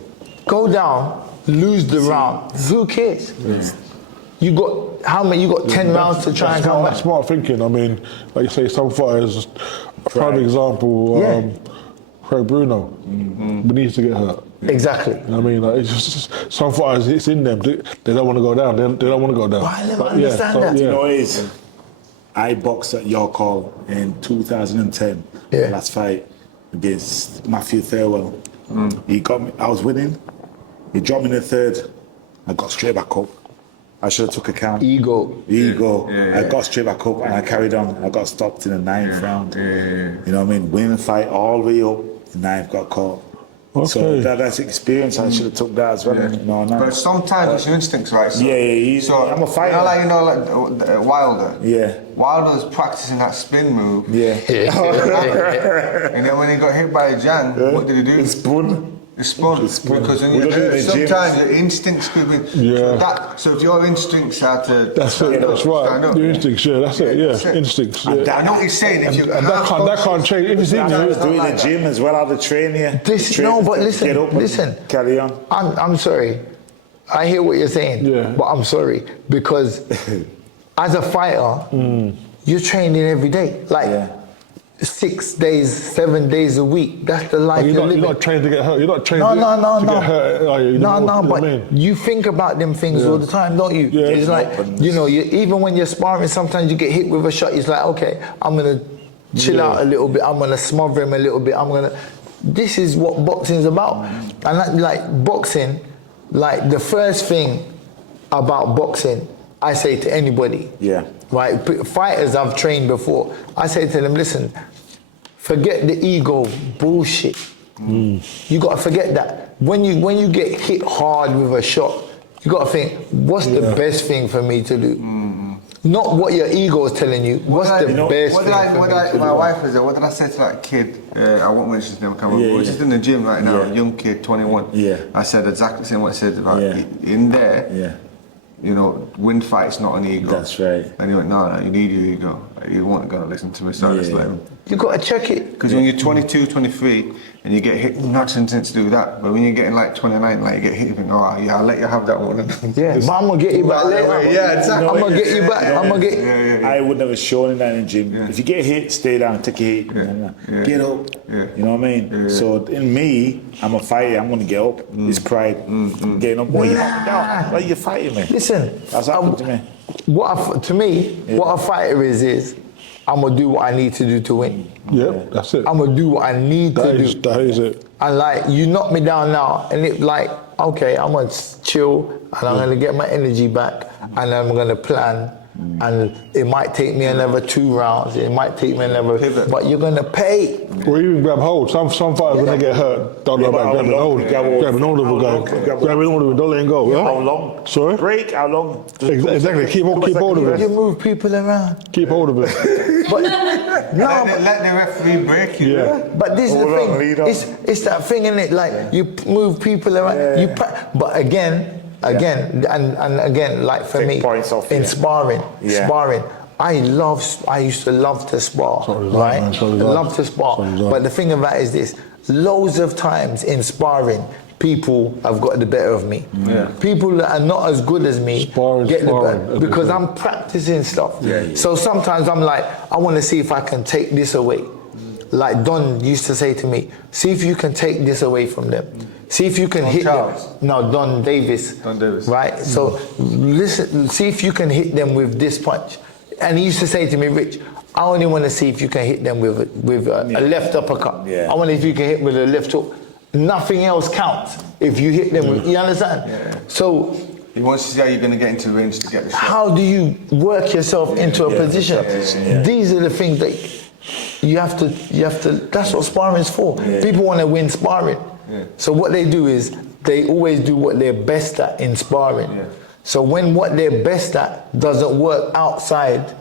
Go down, lose the round. Who cares? You got how many? You got 10 rounds to try and come That's back. smart thinking. I mean, like you say, some fighters, a prime example, Yeah. Craig Bruno, but needs to get hurt. Exactly. You know what I mean? Like, it's just some fighters, it's in them. They don't want to go down. They don't want to go down. But I never But understand that. You know what it is? I boxed at York Hall in 2010. Yeah. Last fight against Matthew Thirlwell. He got me. I was winning. He dropped me in the 3rd. I got straight back up. I should have took a count. Ego. Ego. I got straight back up and I carried on. I got stopped in the 9th round. You know what I mean? Winning the fight all the way up. The 9th got caught. So Okay. that's experience. I should have took that as well. No. But sometimes it's your instincts, right? So, Yeah, so I'm a fighter. like Wilder. Yeah. Wilder's practicing that spin move. Yeah. And then when he got hit by a Jan, what did he do? It's spoon. He spun. Because when We you're don't do it hurt, in the gym. sometimes your instincts could be. Yeah. So if your instincts are to. That's it. stand up, That's stand right. up. Your instincts. Yeah, that's it. That's Yeah, it. instincts. And Yeah. I know what he's saying. If you And that can't change. If it's in I you, was doing like the gym as well. I had to train here. No, but listen, Get up and listen. Carry on. I'm sorry. I hear what you're saying. Yeah. But I'm sorry because as a fighter, you're training every day. Like Yeah. 6 days, 7 days a week. That's the life you're living. not trained to get hurt. You're not trained No, to no. get hurt. Are you? No, You know but what I mean? you think about them things all the time, don't you? Yeah. It's like, you know, even when you're sparring, sometimes you get hit with a shot. It's like, okay, I'm going to chill out a little bit. I'm going to smother him a little bit. This is what boxing's about. And like boxing, like the first thing about boxing, I say to anybody, Yeah. right, fighters I've trained before, I say to them, listen, forget the ego bullshit. You got to forget that. When you get hit hard with a shot, you got to think, what's the best thing for me to do? Not what your ego is telling you. What's the best thing for me to do? My wife was there. What did I say to that kid? I won't mention his name. We're just in the gym right now. Yeah. Young kid, 21. Yeah. I said exactly the same what I said about Yeah. in there. Yeah. You know, win fight's not an ego. That's right. And he went, no, you need your ego. You weren't going to listen to me, so I just let him. You got to check it. Because when you're 22, 23, and you get hit, nothing to do that. But when you're getting like 29, like you get hit, you think, oh yeah, I'll let you have that one. Yeah, but I'm going to get you back later. Yeah, exactly. I'm going to get you back. I'm going to get I would never shown in that in the gym. If you get hit, stay down, take a hit. Get up. Yeah. You know what I mean? So in me, I'm a fighter. I'm going to get up. It's pride. Getting up. Why you knock me down? Why you fighting me? Listen, That's happened to me. what a fighter is I'm gonna do what I need to do to win. Yeah, that's it. I'm gonna do what I need to do. That is it. And like you knock me down now, and it like okay, I'm gonna chill, and I'm gonna get my energy back, and I'm gonna plan. And it might take me another 2 rounds. It might take me another, but you're gonna pay. Or even grab hold. Some fighters when they get hurt, don't know but about how grabbing long? hold. Grabbing hold of a guy. Grabbing hold of him, don't let him go. Yeah? How long? Sorry? Break? How long? Exactly. Keep hold of You him. move people around. Keep hold of him. But no, Let the referee break you. Yeah. but this is the Hold on, thing. lead on. It's that thing in it. Like you move people around. But again, and again, like for Take me, points off, in yeah. sparring, I used to love to spar, So did I, right? man, so did I. Love to spar. So did I. But the thing about it is this: loads of times in sparring, people have got the better of me. People that are not as good as me Sparring, get the sparring, better because I'm practicing stuff. So sometimes I'm like, I want to see if I can take this away. Like Don used to say to me, see if you can take this away from them. See if you can hit Charles? them. No, Don Davis. Don Davis. Right? So listen, see if you can hit them with this punch. And he used to say to me, Rich, I only want to see if you can hit them with a left uppercut. Yeah. I want to see if you can hit with a left hook. Nothing else counts if you hit them with, you understand? So He wants to see how you're going to get into the range to get the shot. how do you work yourself into a position? These are the things that you have to, that's what sparring is for. People want to win sparring. So what they do is they always do what they're best at in sparring. So when what they're best at doesn't work outside,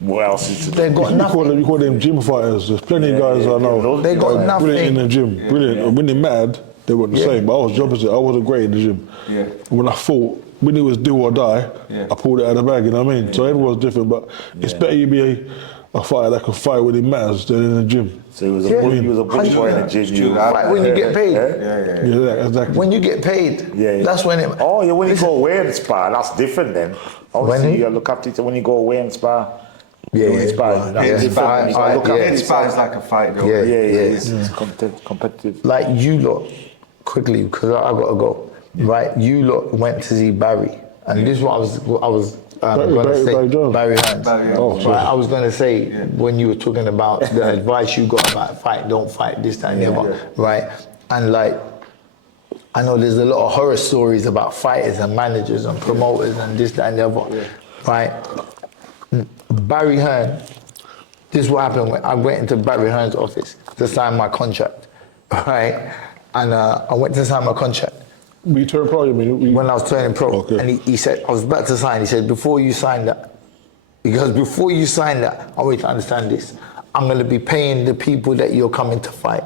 What else is to do? they've got nothing. You call them gym fighters. There's plenty of guys I know. They got that are brilliant in the nothing. gym. Brilliant. And when they mad, they weren't the same. But I was the opposite. I wasn't great in the gym. Yeah. And when I fought, when it was do or die, I pulled it out of the bag. You know what I mean? So everyone's different. But it's better you be a fighter that can fight when it matters than in the gym. So he was a bully, he was a bully boy in the gym. You Fight when you get paid. Yeah, exactly. When you get paid, that's when it. Oh, yeah, when you go away and spar, that's different then. Obviously, When? you look after it when you go away and spar. Yeah, when you spar, yeah, that's yeah. different. Spar, You gotta look yeah. after It it. inspires like a fight, though. Yeah. It's competitive. Like you lot, quickly, because I gotta go. Right, you lot went to see Barry, and this is what I was gonna say. Barry Jones. Barry Hearns. Oh, sorry. Right, I was gonna say when you were talking about the advice you got about fight, don't fight, this, that, and the other. Right, and like. I know there's a lot of horror stories about fighters and managers and promoters and this, that, and the other, right? Barry Hearn, this is what happened when I went into Barry Hearn's office to sign my contract, right? And I went to sign my contract We turn pro, you mean? when I was turning pro. Okay. And he said, I was about to sign, he said, before you sign that, because before you sign that, I want you to understand this, I'm gonna be paying the people that you're coming to fight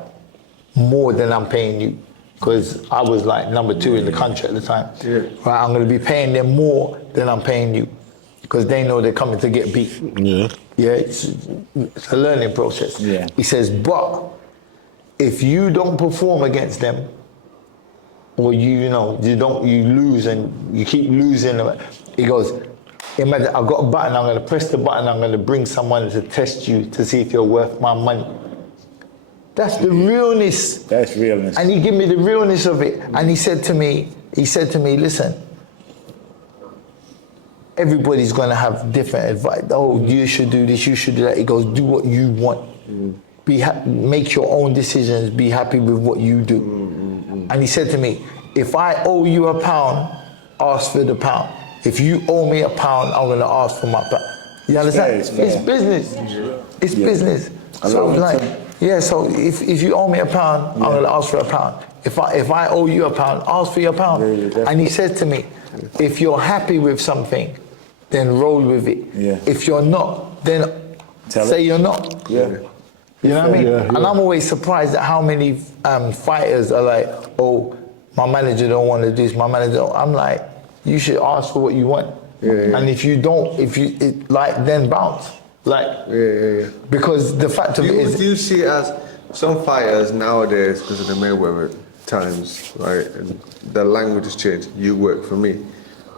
more than I'm paying you. Because I was like number 2 in the country at the time. Right, I'm gonna be paying them more than I'm paying you. Because they know they're coming to get beat. Yeah, it's a learning process. Yeah. He says, but if you don't perform against them, or you lose and you keep losing, he goes, imagine I've got a button, I'm gonna press the button, I'm gonna bring someone to test you to see if you're worth my money. That's the realness. That's realness. And he gave me the realness of it. And he said to me, listen, everybody's gonna have different advice. Oh, you should do this, you should do that. He goes, do what you want. Make your own decisions, be happy with what you do. And he said to me, if I owe you £1, ask for the £1. If you owe me £1, I'm gonna ask for my £1. You understand? It's fair. It's business. It's business. So like, so if you owe me £1, I'm gonna ask for £1. If I owe you £1, ask for your £1. And he said to me, if you're happy with something, then roll with it. Yeah. If you're not, then say you're not. Yeah. You know what I mean? Yeah. And I'm always surprised at how many fighters are like, oh, my manager don't want to do this, my manager don't. I'm like, you should ask for what you want. And if you don't, then bounce. Because the fact of it is, Do you see it as some fighters nowadays, because of the Mayweather times, right, and the language has changed, you work for me.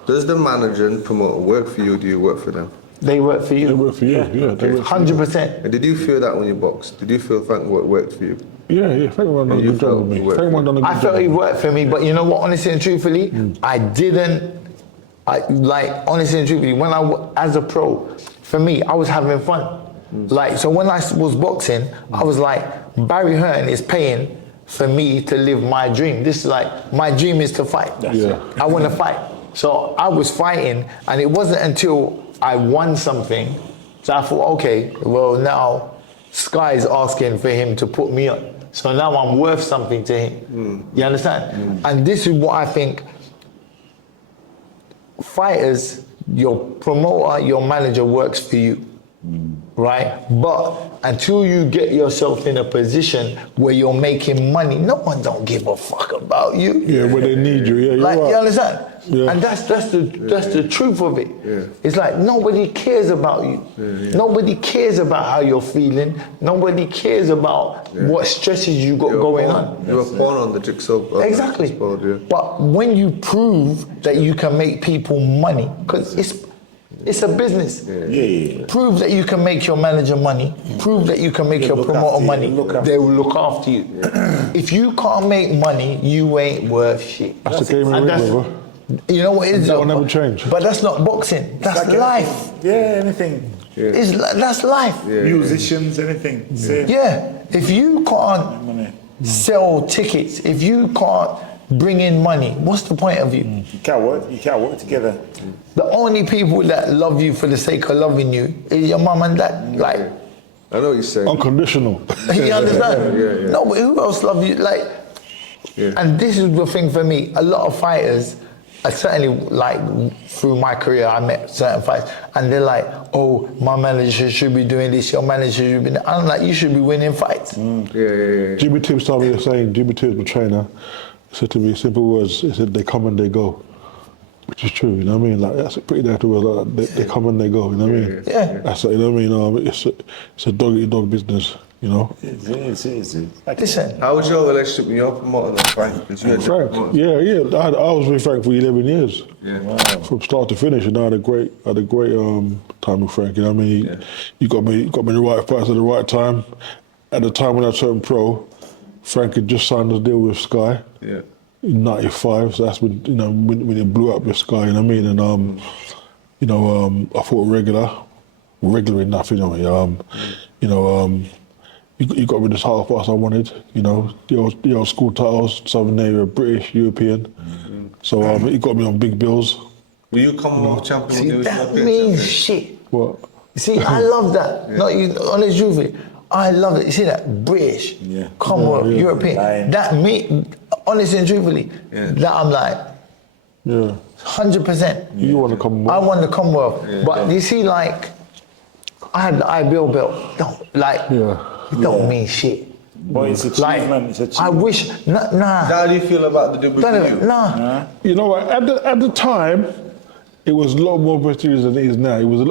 Does the manager and promoter work for you, or do you work for them? they work for you. They work for you, yeah. They work for you. 100%. And did you feel that when you boxed? Did you feel Frank worked for you? Yeah. Frank done a you good job felt with me. he worked Frank for you? done a good I job. felt he worked for me, but you know what, honestly and truthfully, honestly and truthfully, as a pro, for me, I was having fun. So when I was boxing, I was like, Barry Hearn is paying for me to live my dream. This is like, my dream is to fight. I want to fight. So I was fighting, and it wasn't until I won something, so I thought, okay, well now, Sky's asking for him to put me on. So now I'm worth something to him. You understand? And this is what I think fighters, your promoter, your manager works for you. Right? But until you get yourself in a position where you're making money, no one don't give a fuck about you. Yeah, where they need you. Yeah, you're Like, right. you understand? Yeah. And that's the truth of it. It's like nobody cares about you. Nobody cares about how you're feeling. Nobody cares about what stresses you got going on. You were born on the jigsaw. Exactly. But when you prove that you can make people money, because it's a business. Prove that you can make your manager money. Prove that you can make your promoter money. They will look after you. If you can't make money, you ain't worth shit. That's the game of ring, bro. You know what it is? That will never change. But that's not boxing. That's life. Yeah, anything. That's life. Musicians, anything. Same. Yeah. If you can't sell tickets, if you can't bring in money, what's the point of you? You can't work together. The only people that love you for the sake of loving you is your mum and dad. Like, I know what you're saying. Unconditional. you understand? No, but who else love you? Like, and this is the thing for me. A lot of fighters, I certainly, like, through my career, I met certain fights, and they're like, oh, my manager should be doing this, your manager should be doing. I'm like, you should be winning fights. Jimmy Tibbs told me the same. Jimmy Tibbs, my trainer, said to me simple words. He said, they come and they go. Which is true, you know what I mean? Like, that's a pretty dirty word. Like, they come and they go, you know what I mean? Yeah. That's, you know what I mean? It's a dog-eat-dog business, you know? Listen, How was your relationship with your promoter, then, Frank? 'Cause you had your Frank, promoter. yeah. I was with Frank for 11 years. Yeah. From start to finish, and I had a great time with Frank. You know what I mean? He got me in the right fights at the right time. At the time when I turned pro, Frank had just signed a deal with Sky. Yeah. In '95, so that's when when it blew up with Sky. You know what I mean? And I fought regular enough. You know, you got me the title fights I wanted. You know, the old school titles, Southern area, British, European. So it got me on big bills. Were you Commonwealth champion? see, when you was that European means champion? shit. What? See, I love that. No, honest truthfully, I love it. You see that? British, Commonwealth, European. Lion. That me, honestly and truthfully, that I'm like, Yeah. 100%. You want to come? I won the Commonwealth. But you see, like, I had the IBO belt. It don't mean shit. Boy, it's achievement. It's I achievement. wish, nah. How do you feel about the WBU? Nah. You know what? At the time, it was a lot more prestigious than it is now. It was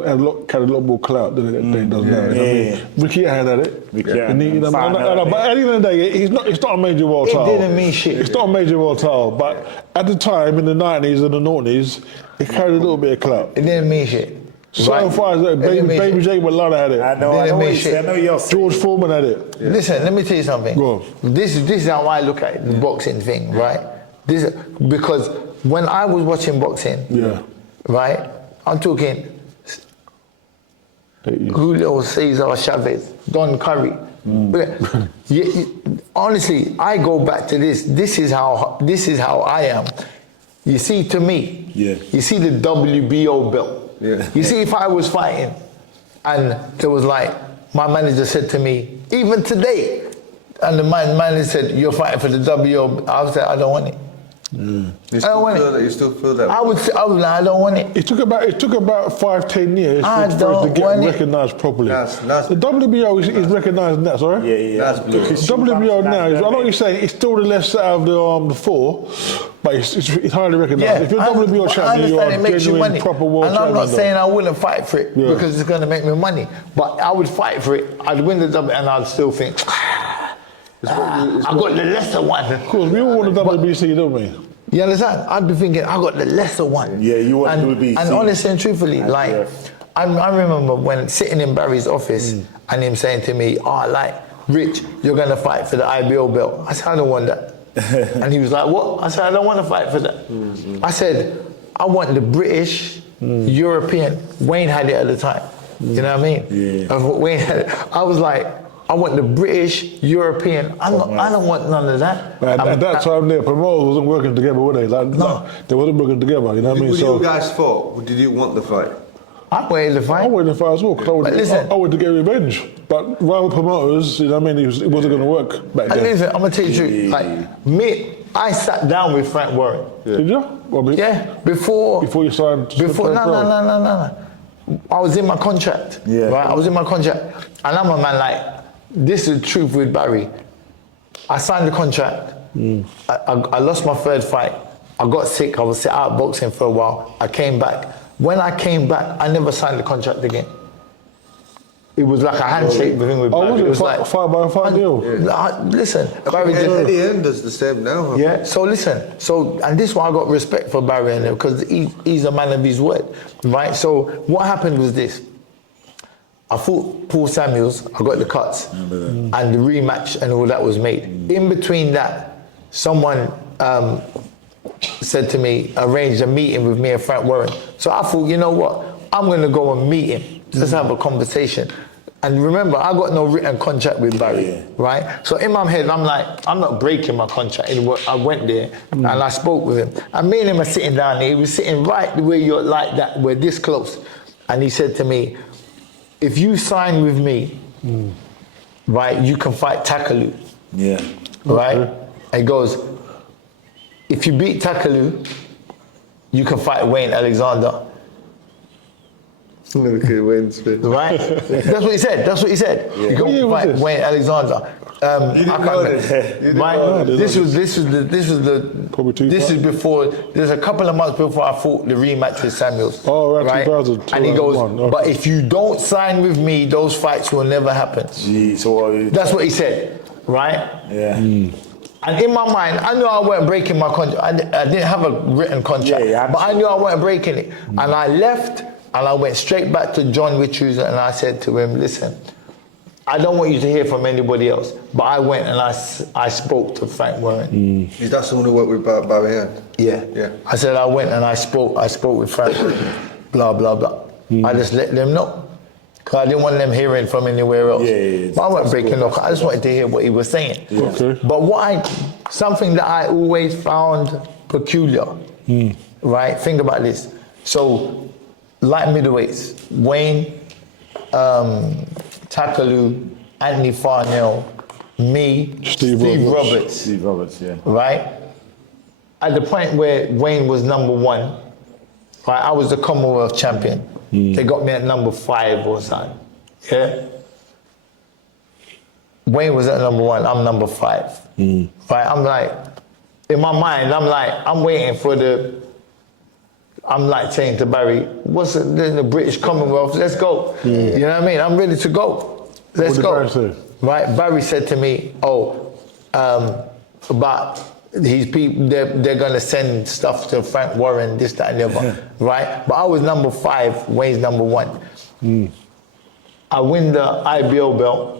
carried a lot more clout than it does now. You know what I mean? Ricky had it. Ricky And he, had it. but at the end of the day, it's not a major world It title. didn't mean shit. It's not a major world title. But at the time, in the 90s and the noughties, it carried a little bit of clout. It didn't mean shit. Certain fighters, It didn't mean Baby shit. Jake Malala had it. I know Didn't what mean you shit. say. I know you're saying. George Foreman had it. Listen, let me tell you something. Go on. This is how I look at it, the boxing thing, right? Because when I was watching boxing, right, I'm talking Julio Cesar Chavez, Don Curry. Honestly, I go back to this. This is how I am. You see, to me, you see the WBO belt. You see, if I was fighting, and there was like, my manager said to me, even today, and the manager said, "You're fighting for the WBO." I said, "I don't want it." You I don't want it. You still feel that? I was like, I don't want it. It took about 5-10 years I for it don't to get want it. recognised properly. That's- the WBO is recognised now, sorry? Yeah. That's blue. WBO now, I know what you're saying, it's still the less out of the four, but it's highly recognised. If you're WBO champion, you are it makes you genuine, money. proper world and champion. I'm not saying I wouldn't fight for it Yeah. because it's going to make me money, but I would fight for it. I'd win the W, and I'd still think, I got the lesser one. Of course, we all want the WBC, don't we? You understand? I'd be thinking, I got the lesser one. Yeah, you want and, WBC. And honestly and truthfully, like, I remember when sitting in Barry's office and him saying to me, Rich, you're going to fight for the IBO belt. I said, I don't want that. And he was like, what? I said, I don't want to fight for that. I said, I want the British, European. Wayne had it at the time. You know what I mean? Wayne had it. I was like, I want the British, European. I don't want none of that. At that time, their promoters wasn't working together, were they? Like, no, they wasn't working together. You know what I mean? When So you guys fought, did you want the fight? I wanted to I fight. wanted to fight as well because I wanted to get revenge. But rival promoters, you know what I mean? It wasn't going to work back And then. listen, I'm gonna tell you the truth. Like me, I sat down with Frank Warren. Did you? Well, Before you signed. no. I was in my contract. Right? I was in my contract. And I'm a man like, this is the truth with Barry. I signed the contract. I lost my third fight. I got sick. I was sit out boxing for a while. I came back. When I came back, I never signed the contract again. It was like a handshake thing with Barry. Was it was like like 5-by-5 deal? Listen, Barry did. At the end, does the same now. Huh? Yeah, so listen, and this is why I got respect for Barry and because he's a man of his word, right? So what happened was this. I fought Paul Samuels, I got the cuts, and the rematch and all that was made. In between that, someone said to me, arranged a meeting with me and Frank Warren. So I thought, you know what, I'm gonna go and meet him, just have a conversation. And remember, I got no written contract with Barry, right? So in my head, I'm like, I'm not breaking my contract. I went there and I spoke with him. And me and him are sitting down there. He was sitting right where you're like that, we're this close. And he said to me, if you sign with me, right, you can fight Takalu. Right? And he goes, if you beat Takalu, you can fight Wayne Alexander. Look at Wayne's face. Right? That's what he said. That's what he said. You can fight Wayne Alexander. Right? This was the Probably two this is fights. before. There's a couple of months before I fought the rematch with Samuels. Oh, right, 2000, And he goes, 2001, okay. but if you don't sign with me, those fights will never happen. Gee, so That's what he said. Right? yeah. And in my mind, I knew I wasn't breaking my contract. I didn't have a written contract, Yeah, but I knew I wasn't breaking it. And I left, and I went straight back to John Richards, and I said to him, listen, I don't want you to hear from anybody else. But I went and I spoke to Frank Warren. Is that someone who worked with Barry Hand? Yeah. Yeah. I said I went and I spoke with Frank, blah, blah, blah. I just let them know. Because I didn't want them hearing from anywhere else. Yeah. But I wasn't breaking no. I just wanted to hear what he was saying. Okay. But something that I always found peculiar, right? Think about this. So, light middleweights, Wayne, Takalu, Anthony Farnell, me, Steve Roberts. Steve Roberts, yeah. right? At the point where Wayne was number 1, right? I was the Commonwealth champion. They got me at number 5 or something. Yeah. Wayne was at number 1. I'm number 5. Right? I'm like, in my mind, I'm waiting for I'm like saying to Barry, what's the British Commonwealth? Let's go. You know what I mean? I'm ready to go. Let's did go. Barry say? Right? Barry said to me, but these people, they're going to send stuff to Frank Warren, this, that, and the other. Right? But I was number 5, Wayne's number 1. I win the IBO belt.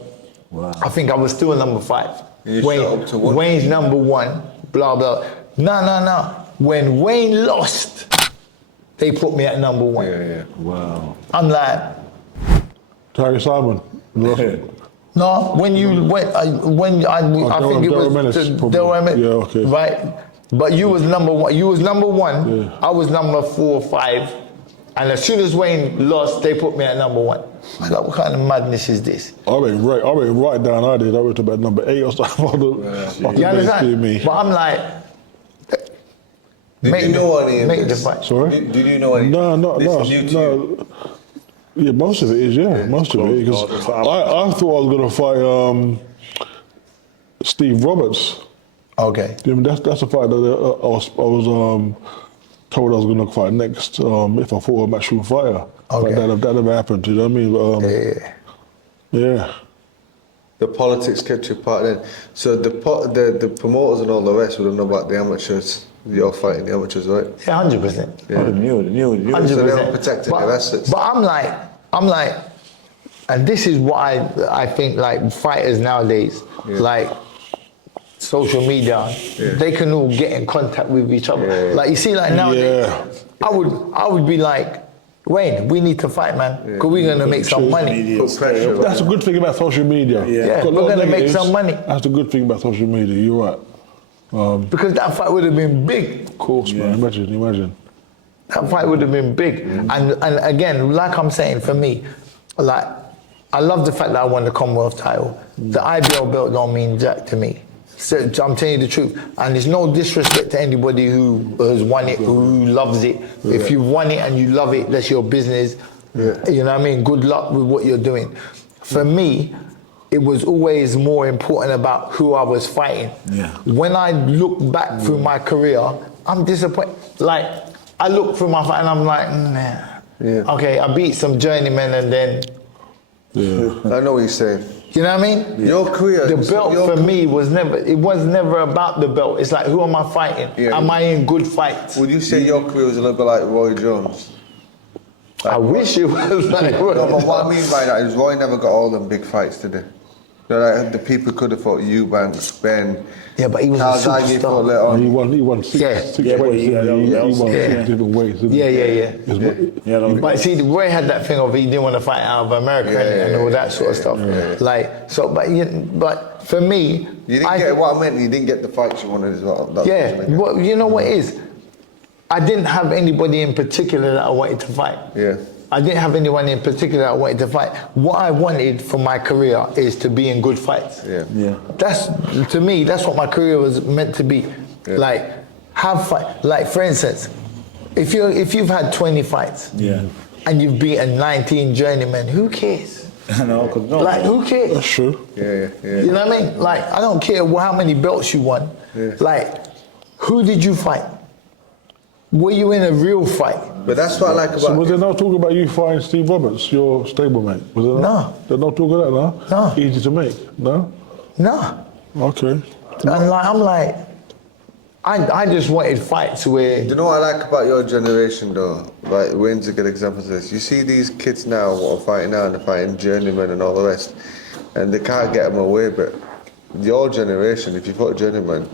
Wow. I think I was still number 5. You shot up to 1? Wayne's number 1, blah, blah. No. When Wayne lost, they put me at number 1. Yeah. Wow. I'm like, Terry Simon. no, when you went, I think it was Darren Menace, probably. Darren Menace, Yeah, okay. right? But you was number 1. You was number 1. Yeah. I was number 4 or 5. And as soon as Wayne lost, they put me at number 1. I was like, what kind of madness is this? I went right down. I did. I went to about number 8 or something. You understand? Me. But I'm like, Did you know any of make the this? fight. Sorry? Did you know any? No. This is new to you? No. Yeah, most of it is. Yeah, most of it. Because I thought I was going to fight Steve Roberts. Okay. Yeah, that's a fight that I was told I was going to fight next if I fought a matchroom fighter. Okay. But that never happened. You know what I mean? But, yeah. The politics kept you apart then. So the promoters and all the rest would have known about the amateurs. You're fighting the amateurs, right? Yeah, 100%. Oh, the new. 100%. So they were protecting their assets. But I'm like, and this is what I think like fighters nowadays, like social media, they can all get in contact with each other. Yeah. Like you see, like nowadays, Yeah. I would be like, Wayne, we need to fight, man, because we're gonna make some money. Put pressure. That's a good thing about social media. Yeah. Yeah, Got a we're lot of gonna make negatives. some money. That's the good thing about social media. You're right. Because that fight would have been big. Of course, man. Imagine. That fight would have been big. And again, like I'm saying, for me, like, I love the fact that I won the Commonwealth title. The IBL belt don't mean jack to me. So I'm telling you the truth. And there's no disrespect to anybody who has won it, who loves it. If you've won it and you love it, that's your business. You know what I mean? Good luck with what you're doing. For me, it was always more important about who I was fighting. Yeah. When I look back through my career, I'm disappointed. Like, I look through my fight and I'm like, nah. Okay, I beat some journeymen and then, I know what you're saying. you know what I mean? Your career. The belt for me was never about the belt. It's like, who am I fighting? Yeah. Am I in good fights? Would you say your career was a little bit like Roy Jones? I wish it was like. No, but what I mean by that is Roy never got all them big fights, did he? You know, like the people could have fought Eubanks, Ben. Yeah, but he was a Carl Zaghi superstar. fought later on. He won six Yeah. six Yeah, but weights. he got Didn't he? all He else. won Yeah. six different weights. Didn't he? Yeah. But see, Roy had that thing of he didn't want to fight out of America and all that sort of stuff. Like, so, but for me, You didn't get what I meant. You didn't get the fights you wanted as well. That's what you yeah. meant. Well, you know what it is? I didn't have anybody in particular that I wanted to fight. Yeah. I didn't have anyone in particular I wanted to fight. What I wanted for my career is to be in good fights. Yeah. That's, to me, that's what my career was meant to be. Like, have fight. Like, for instance, if you've had 20 fights, and you've beaten 19 journeymen, who cares? No, 'cause no. Like, who cares? That's true. Yeah. You know what I mean? Like, I don't care how many belts you won. Like, who did you fight? Were you in a real fight? But that's what I like So about. was there no talk about you fighting Steve Roberts, your stablemate? Was there No. There's no talk of that, no? No. Easy to make, no? Nah. Okay. And like, I'm like, I just wanted fights where, Do you know what I like about your generation though? Like Wayne's a good example of this. You see these kids now what are fighting now and they're fighting journeymen and all the rest, and they can't get them away. But your generation, if you fought a journeyman,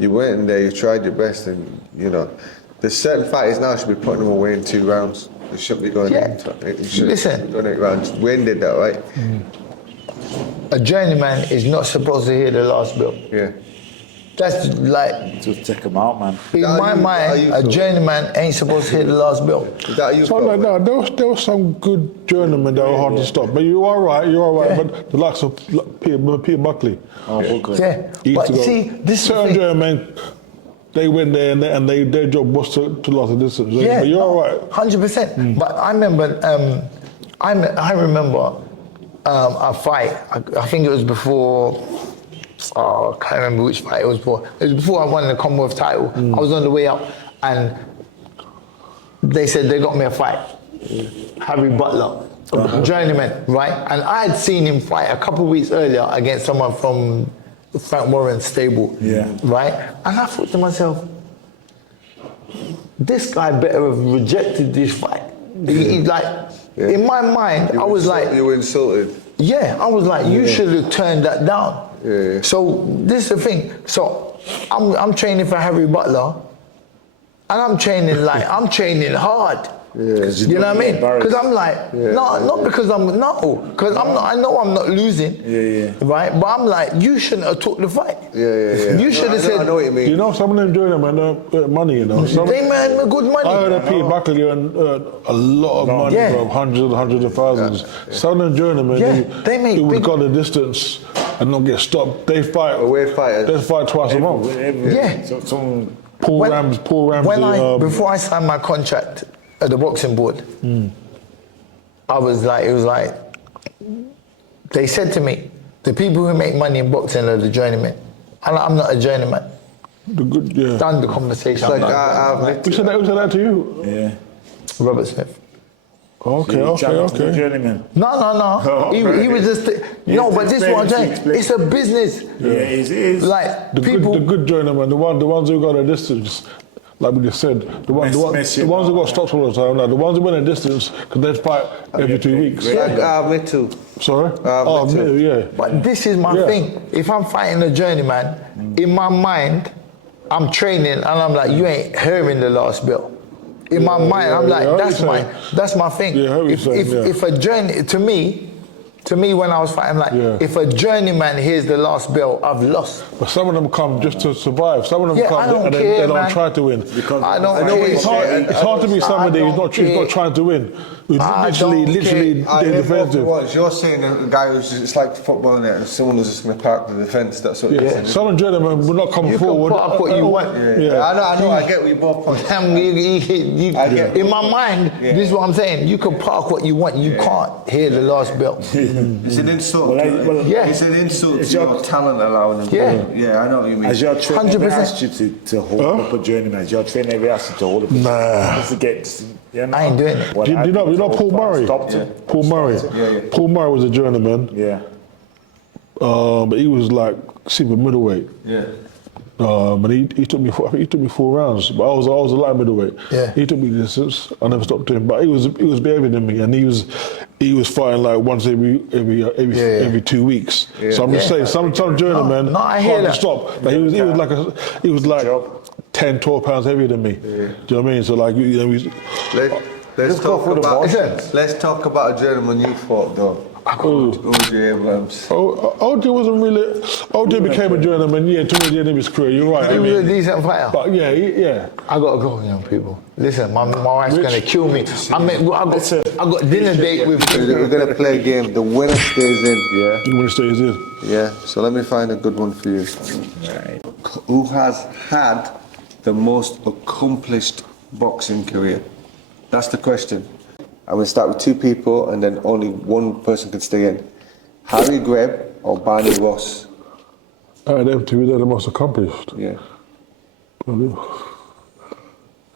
you went in there, you tried your best, and you know, there's certain fighters now should be putting them away in 2 rounds. They shouldn't be going Yeah. in. You shouldn't Listen. be going 8 rounds. Wayne did that, right? a journeyman is not supposed to hear the last bell. Yeah. That's like, Just take them out, man. in How my you- how mind, you a feel? journeyman ain't supposed to hear the last bell. Is that you? So like that, there was some good journeymen that were hard to stop. But you're all right. Yeah. But the likes of Peter Buckley. Oh, Burke. Yeah, he used but to go- see, this is the certain thing. journeymen, they went there and their job was to last the distance. Yeah, But you're all right. 100%. But I remember, I remember a fight. I think it was before. Oh, I can't remember which fight it was for. It was before I won the Commonwealth title. I was on the way up, and they said they got me a fight. Harry Butler, journeyman, right? And I had seen him fight a couple of weeks earlier against someone from Frank Warren's stable, right? And I thought to myself, this guy better have rejected this fight. He like, in my mind, I was like, you were insulted. yeah, I was like, you should have turned that down. Yeah. So this is the thing. So I'm training for Harry Butler, and I'm training hard. You know what I mean? Because I'm like, not because because I know I'm not losing. Right? But I'm like, you shouldn't have took the fight. You should have said, I know what you mean. You know, some of them journeymen earn money, you know. they man good money. I heard that Peter Buckley earned a lot of money, Yeah. bro, hundreds of thousands. Some of them journeymen they make who would big- go the distance and not get stopped. They fight. Away fighters. They fight twice a month. Yeah. So, some Paul Ramsey. Before I signed my contract at the boxing board, I was like, it was like, they said to me, the people who make money in boxing are the journeymen. And I'm not a journeyman. The good, yeah. Done the conversation. Like I've Who said that to you? yeah. Robert Smith. Okay. Journeyman. No. He was just, but this is what I'm saying. It's a business. Yeah, it is. Like, The people, good journeymen, the ones who go the distance, like we just said, the ones who got stops all the time, like the ones who win a distance, because they fight every 2 weeks. me too. Sorry? Me too. Yeah. but this is my thing. If I'm fighting a journeyman, in my mind, I'm training and I'm like, you ain't hearing the last bell. In my mind, I'm like, that's my thing. Yeah, I hear what you're saying, If a journey, to me when I was fighting, like, if a journeyman hears the last bell, I've lost. But some of them come just to survive. Some of them I come don't and care, they don't man. try to win. I don't care. It's hard to be somebody who's not care. trying to win. Who's I literally don't they're defensive. You're saying a guy who's just, it's like football in it, and someone who's just going to park the defence. That's what you're saying. Some gentlemen will not come You can forward. park what you want. Yeah. I know. I get what you both point. In my mind, this is what I'm saying. You can park what you want. You can't hear the last bell. It's an insult. Yeah. It's an insult It's to your- your talent allowing them. Yeah. I know what you mean. Has your trainer 100%. ever asked you to hold up a journeyman? Has your trainer ever asked you to hold up a journeyman? Just to get, I ain't doing it. What Do you know happened? Paul Murray? Stopped him. Paul Murray. Paul Murray was a journeyman, Yeah. but he was like super middleweight. Yeah. And he took me. I think he took me 4 rounds, but I was a light middleweight. Yeah. He took me distance. I never stopped him, but he was better than me, and he was fighting like once every 2 weeks. So I'm just saying, some journeymen I hear hard to that. stop. But he was like 10, 12 pounds heavier than me. Do you know what I mean? So like Let's talk for the about. boxing. Let's talk about a gentleman you fought though. OJ Abrams. OJ wasn't really. OJ became a journeyman, towards the end of his career. You're right. He was a decent fighter. But yeah. I gotta go, young people. Listen, my wife's gonna kill me. I got dinner date with. We're gonna play a game. The winner stays in. You want to stay as is. Yeah. So let me find a good one for you. Who has had the most accomplished boxing career? That's the question. I'm going to start with two people and then only one person can stay in. Harry Greb or Barney Ross? Them two, they're the most accomplished. Yeah. Harry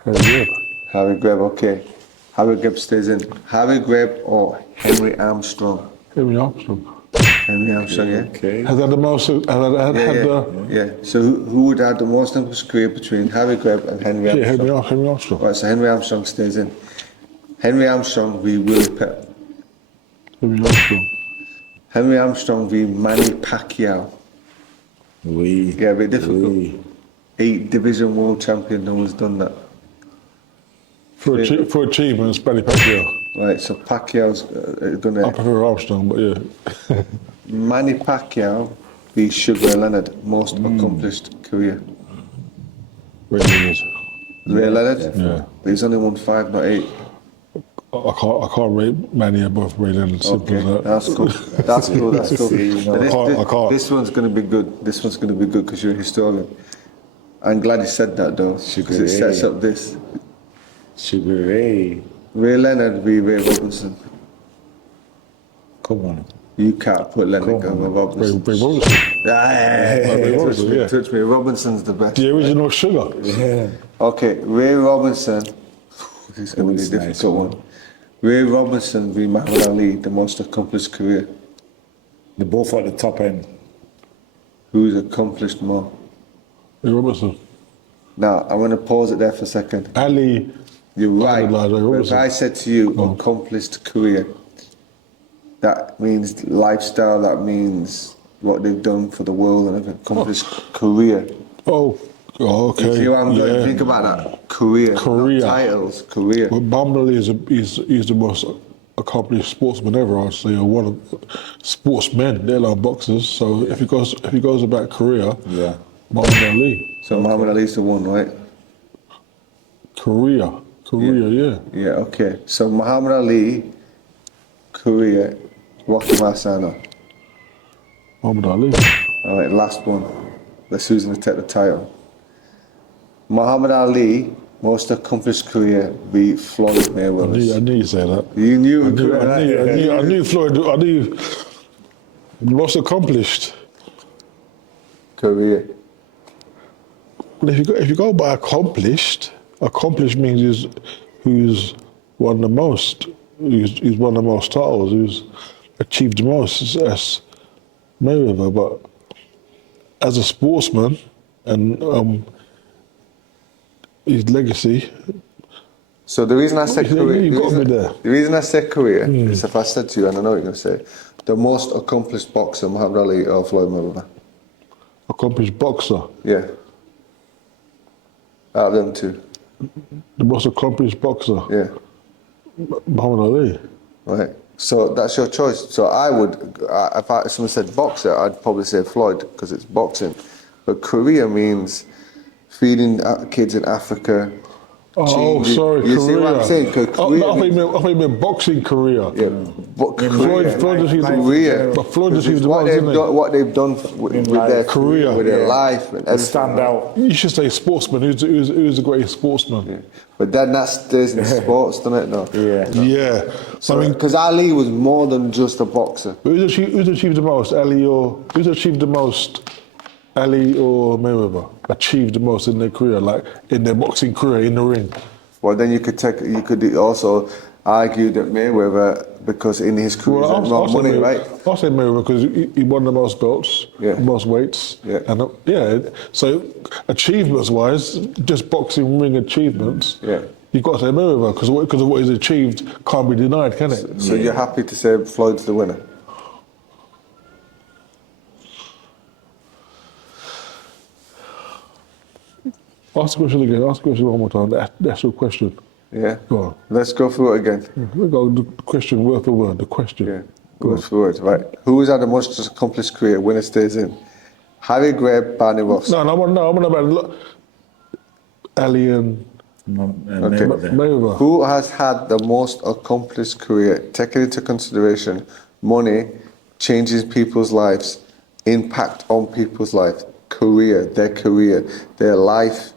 Greb. Harry Greb, okay. Harry Greb stays in. Harry Greb or Henry Armstrong? Henry Armstrong. Henry Armstrong, yeah. Okay. Has had the most, had the... Yeah. So who would have the most accomplished career between Harry Greb and Henry Yeah, Armstrong? Henry Armstrong. Right, so Henry Armstrong stays in. Henry Armstrong v Willie Pep. Henry Armstrong. Henry Armstrong v Manny Pacquiao. We. Yeah, a bit difficult. We. 8 division world champion, no one's done that. For achievements, Manny Pacquiao. Right, so Pacquiao's I gonna... prefer Armstrong, but yeah. Manny Pacquiao v Sugar Ray Leonard, most accomplished career. Ray Leonard. Ray Leonard? Yeah. But he's only won 5, not 8. I can't rate Manny above Ray Leonard. Simple Okay, as that. that's cool. That's cool, that's cool. But I can't. This one's gonna be good. This one's gonna be good because you're a historian. I'm glad you said that though, because it sets up this. Sugar Ray. Ray Leonard v Ray Robinson. Come on. You can't put Leonard over Robinson. Ray Robinson. Touch me. Robinson's the best. The original Sugar. Yeah. Okay, Ray Robinson. This is going to be a That's a nice difficult one. Ray Robinson v Muhammad Ali, the most accomplished career. They're both at the top end. Who's accomplished more? Ray Robinson. Now, I'm going to pause it there for a second. Ali. You're right. Idolise Ray But if Robinson. I said to you, accomplished career, that means lifestyle, that means what they've done for the world and an accomplished career. Oh, okay. You see what I'm going? Yeah. Think about that. Career. Career. Not titles, career. Well, Muhammad Ali is the most accomplished sportsman ever, I'd say, or one of sportsmen. They're like boxers. So if he goes about career, Yeah. Muhammad Ali. So Muhammad Ali's the one, right? Career, yeah. Yeah, okay. So Muhammad Ali, career, Rocky Marciano. Muhammad Ali. All right, last one. Let's see who's going to take the title. Muhammad Ali, most accomplished career, beat Floyd Mayweather. I knew you'd say that. You knew I it, knew right? Floyd. I knew most accomplished. Career. But if you go by accomplished means who's won the most, who's won the most titles, who's achieved the most. That's Mayweather. But as a sportsman and his legacy. So the reason I said career, You got me there. the reason I said career is if I said to you, and I know what you're going to say, the most accomplished boxer, Muhammad Ali or Floyd Mayweather. Accomplished boxer. Yeah. Out of them two. The most accomplished boxer. Yeah. Muhammad Ali. Right. So that's your choice. So I would, if someone said boxer, I'd probably say Floyd because it's boxing. But career means feeding kids in Africa. Oh, changing- sorry, You career. see what I'm saying? 'Cause I career thought means- you meant boxing career. Yeah, but career. Floyd achieved Career. But Floyd achieved the what most, they've didn't done, what they've done with their Career. with their Yeah. life and everything. Stand out. he? You should say sportsman. Who's the greatest sportsman? But then that stays in sports, doesn't it? No. Yeah. Yeah. I mean, Because Ali was more than just a boxer. who's achieved the most? Ali or Mayweather? Achieved the most in their career, like in their boxing career, in the ring. Well, then you could also argue that Mayweather, because in his career, Well, he's more money, right? I'll say Mayweather because he won the most belts, Yeah. most weights, Yeah. and So achievements-wise, just boxing ring achievements. Yeah. You've got to say Mayweather because of what he's achieved can't be denied, can it? So you're happy to say Floyd's the winner? Ask the question again. Ask the question one more time. That's your question. Yeah. Go on. Let's go through it again. We got the question word for word. The question. Yeah. Go Word on. for word, right? Who has had the most accomplished career? Winner stays in. Harry Greb, Barney Ross. No, I'm on about Ali and Mayweather. Who has had the most accomplished career, taking into consideration money, changes people's lives, impact on people's life, their life,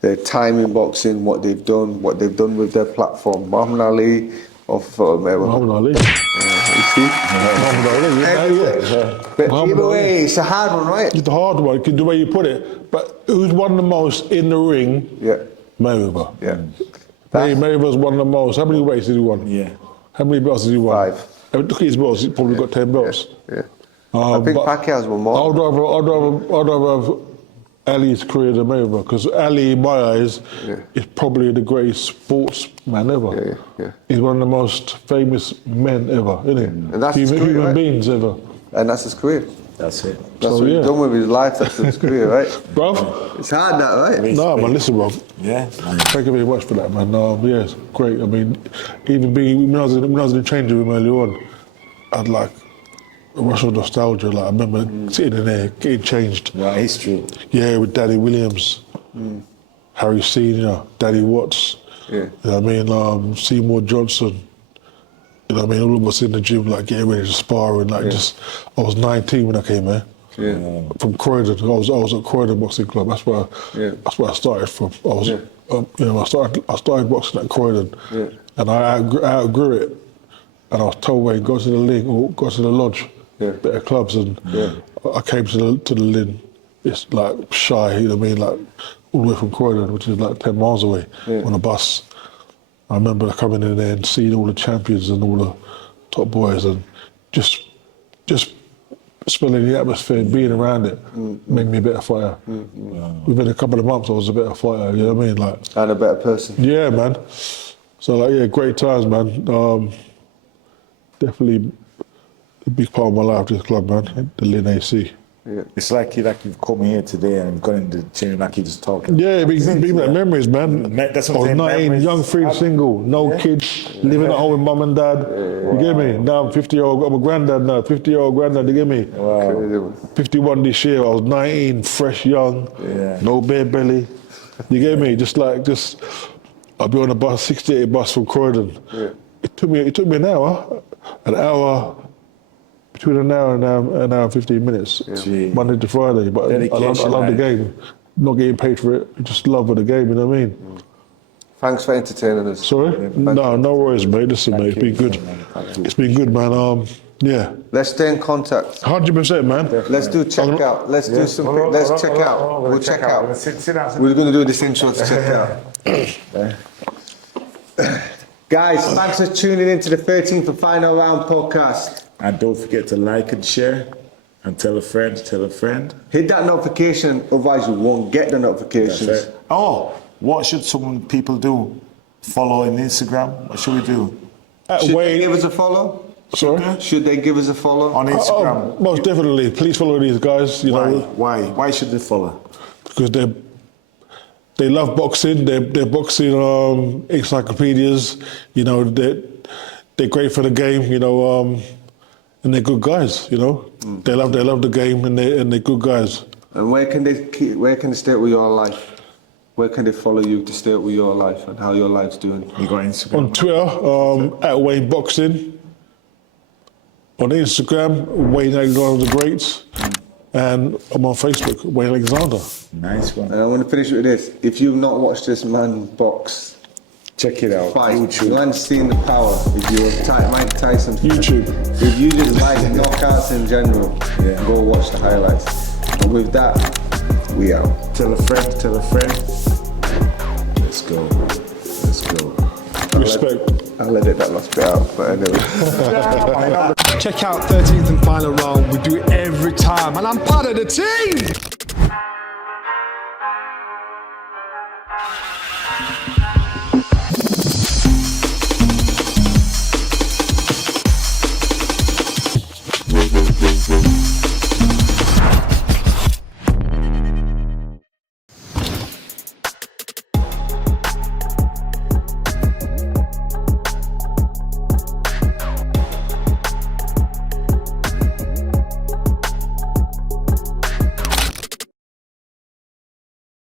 their time in boxing, what they've done with their platform. Muhammad Ali or Mayweather. Muhammad Ali. You see? Muhammad Ali, yeah. But Muhammad either Ali. way, it's a hard one, right? It's a hard one, the way you put it. But who's won the most in the ring? Yeah. Mayweather. Yeah. Mayweather's won the most. How many weights did he win? Yeah. How many belts did he win? 5. I mean, look at his belts. He's probably got 10 belts. Yeah. I think but Pacquiao's won more. I'd rather have Ali's career than Mayweather, because Ali, in my eyes, is probably the greatest sportsman ever. Yeah. He's one of the most famous men ever, isn't he? And that's his career, human right? beings ever. And that's his career. That's it. That's what he's done with his life, that's his career, right? Bruv? It's hard, that, right? No, man, listen, bro. Yeah. Thank you very much for that, man. Yeah, it's great. I mean, even when I was in the changing room earlier on, I'd like a rush of nostalgia. Like, I remember sitting in there, getting changed. Right, history. Yeah, with Daddy Williams, Harry Senior, Daddy Watts. Yeah. You know what I mean? Seymour Johnson. You know what I mean? All of us in the gym, like getting ready to spar and I was 19 when I came here. Yeah. From Croydon. I was at Croydon Boxing Club. That's where I started from. I was, I started boxing at Croydon, and I outgrew it. And I was told, "Wait, go to the Lynn or go to the lodge, better clubs." And I came to the Lynn. It's like shy, you know what I mean, like all the way from Croydon, which is like 10 miles away on a bus. I remember coming in there and seeing all the champions and all the top boys, and just smelling the atmosphere and being around it made me a better fighter. Within a couple of months, I was a better fighter. You know what I mean? Like, And a better person. yeah, man. So great times, man. Definitely a big part of my life, this club, man. The Lynn AC. Yeah. It's like you've come here today and gone in the gym like you just talking. Yeah, big memories, man. That's I what was I'm saying, 19, memories. young, free, single, no kids, living at home with mum and dad. You get me? Now I'm 50-year-old, I'm a granddad now, 50-year-old granddad, you get me? Wow. 51 this year, I was 19, fresh, young, no bare belly. You get me? I'll be on a bus, 68 bus from Croydon. Yeah. It took me an hour, between an hour and 15 minutes, Monday to Friday. But I love the game. Not getting paid for it, just love of the game, you know what I mean? Thanks for entertaining us. Sorry? No worries, mate. Listen, mate, it's been good. It's been good, man. Yeah. Let's stay in contact. 100%, man. Let's do check out. Let's do some. Let's check out. We'll check out. Sit down. We're going to do this intro to check out. Guys, thanks for tuning in to the 13th and final round podcast. And don't forget to like and share and tell a friend. Hit that notification, otherwise you won't get the notifications. That's it. Oh, what should people do? Follow on Instagram? What should we do? Should they give us a follow? Sorry? Should they give us a follow? On Instagram? Most definitely. Please follow these guys. You know, Why should they follow? because they love boxing. They're boxing encyclopedias. You know, they're great for the game. You know, and they're good guys. You know, they love the game and they're good guys. And where can they stay up with your life? Where can they follow you to stay up with your life and how your life's doing? You got Instagram? On Twitter, at Wayne Boxing. On Instagram, Wayne Alexander the Great. And I'm on Facebook, Wayne Alexander. Nice one. And I want to finish with this. If you've not watched this man box, Check it out. fight, YouTube. man's seen the power. If you're a Mike Tyson fan, YouTube. if you just like knockouts in general, go watch the highlights. And with that, we out. Tell a friend. Let's go. Respect. I'll edit that last bit out, but anyway. Check out 13th and final round. We do it every time, and I'm part of the team.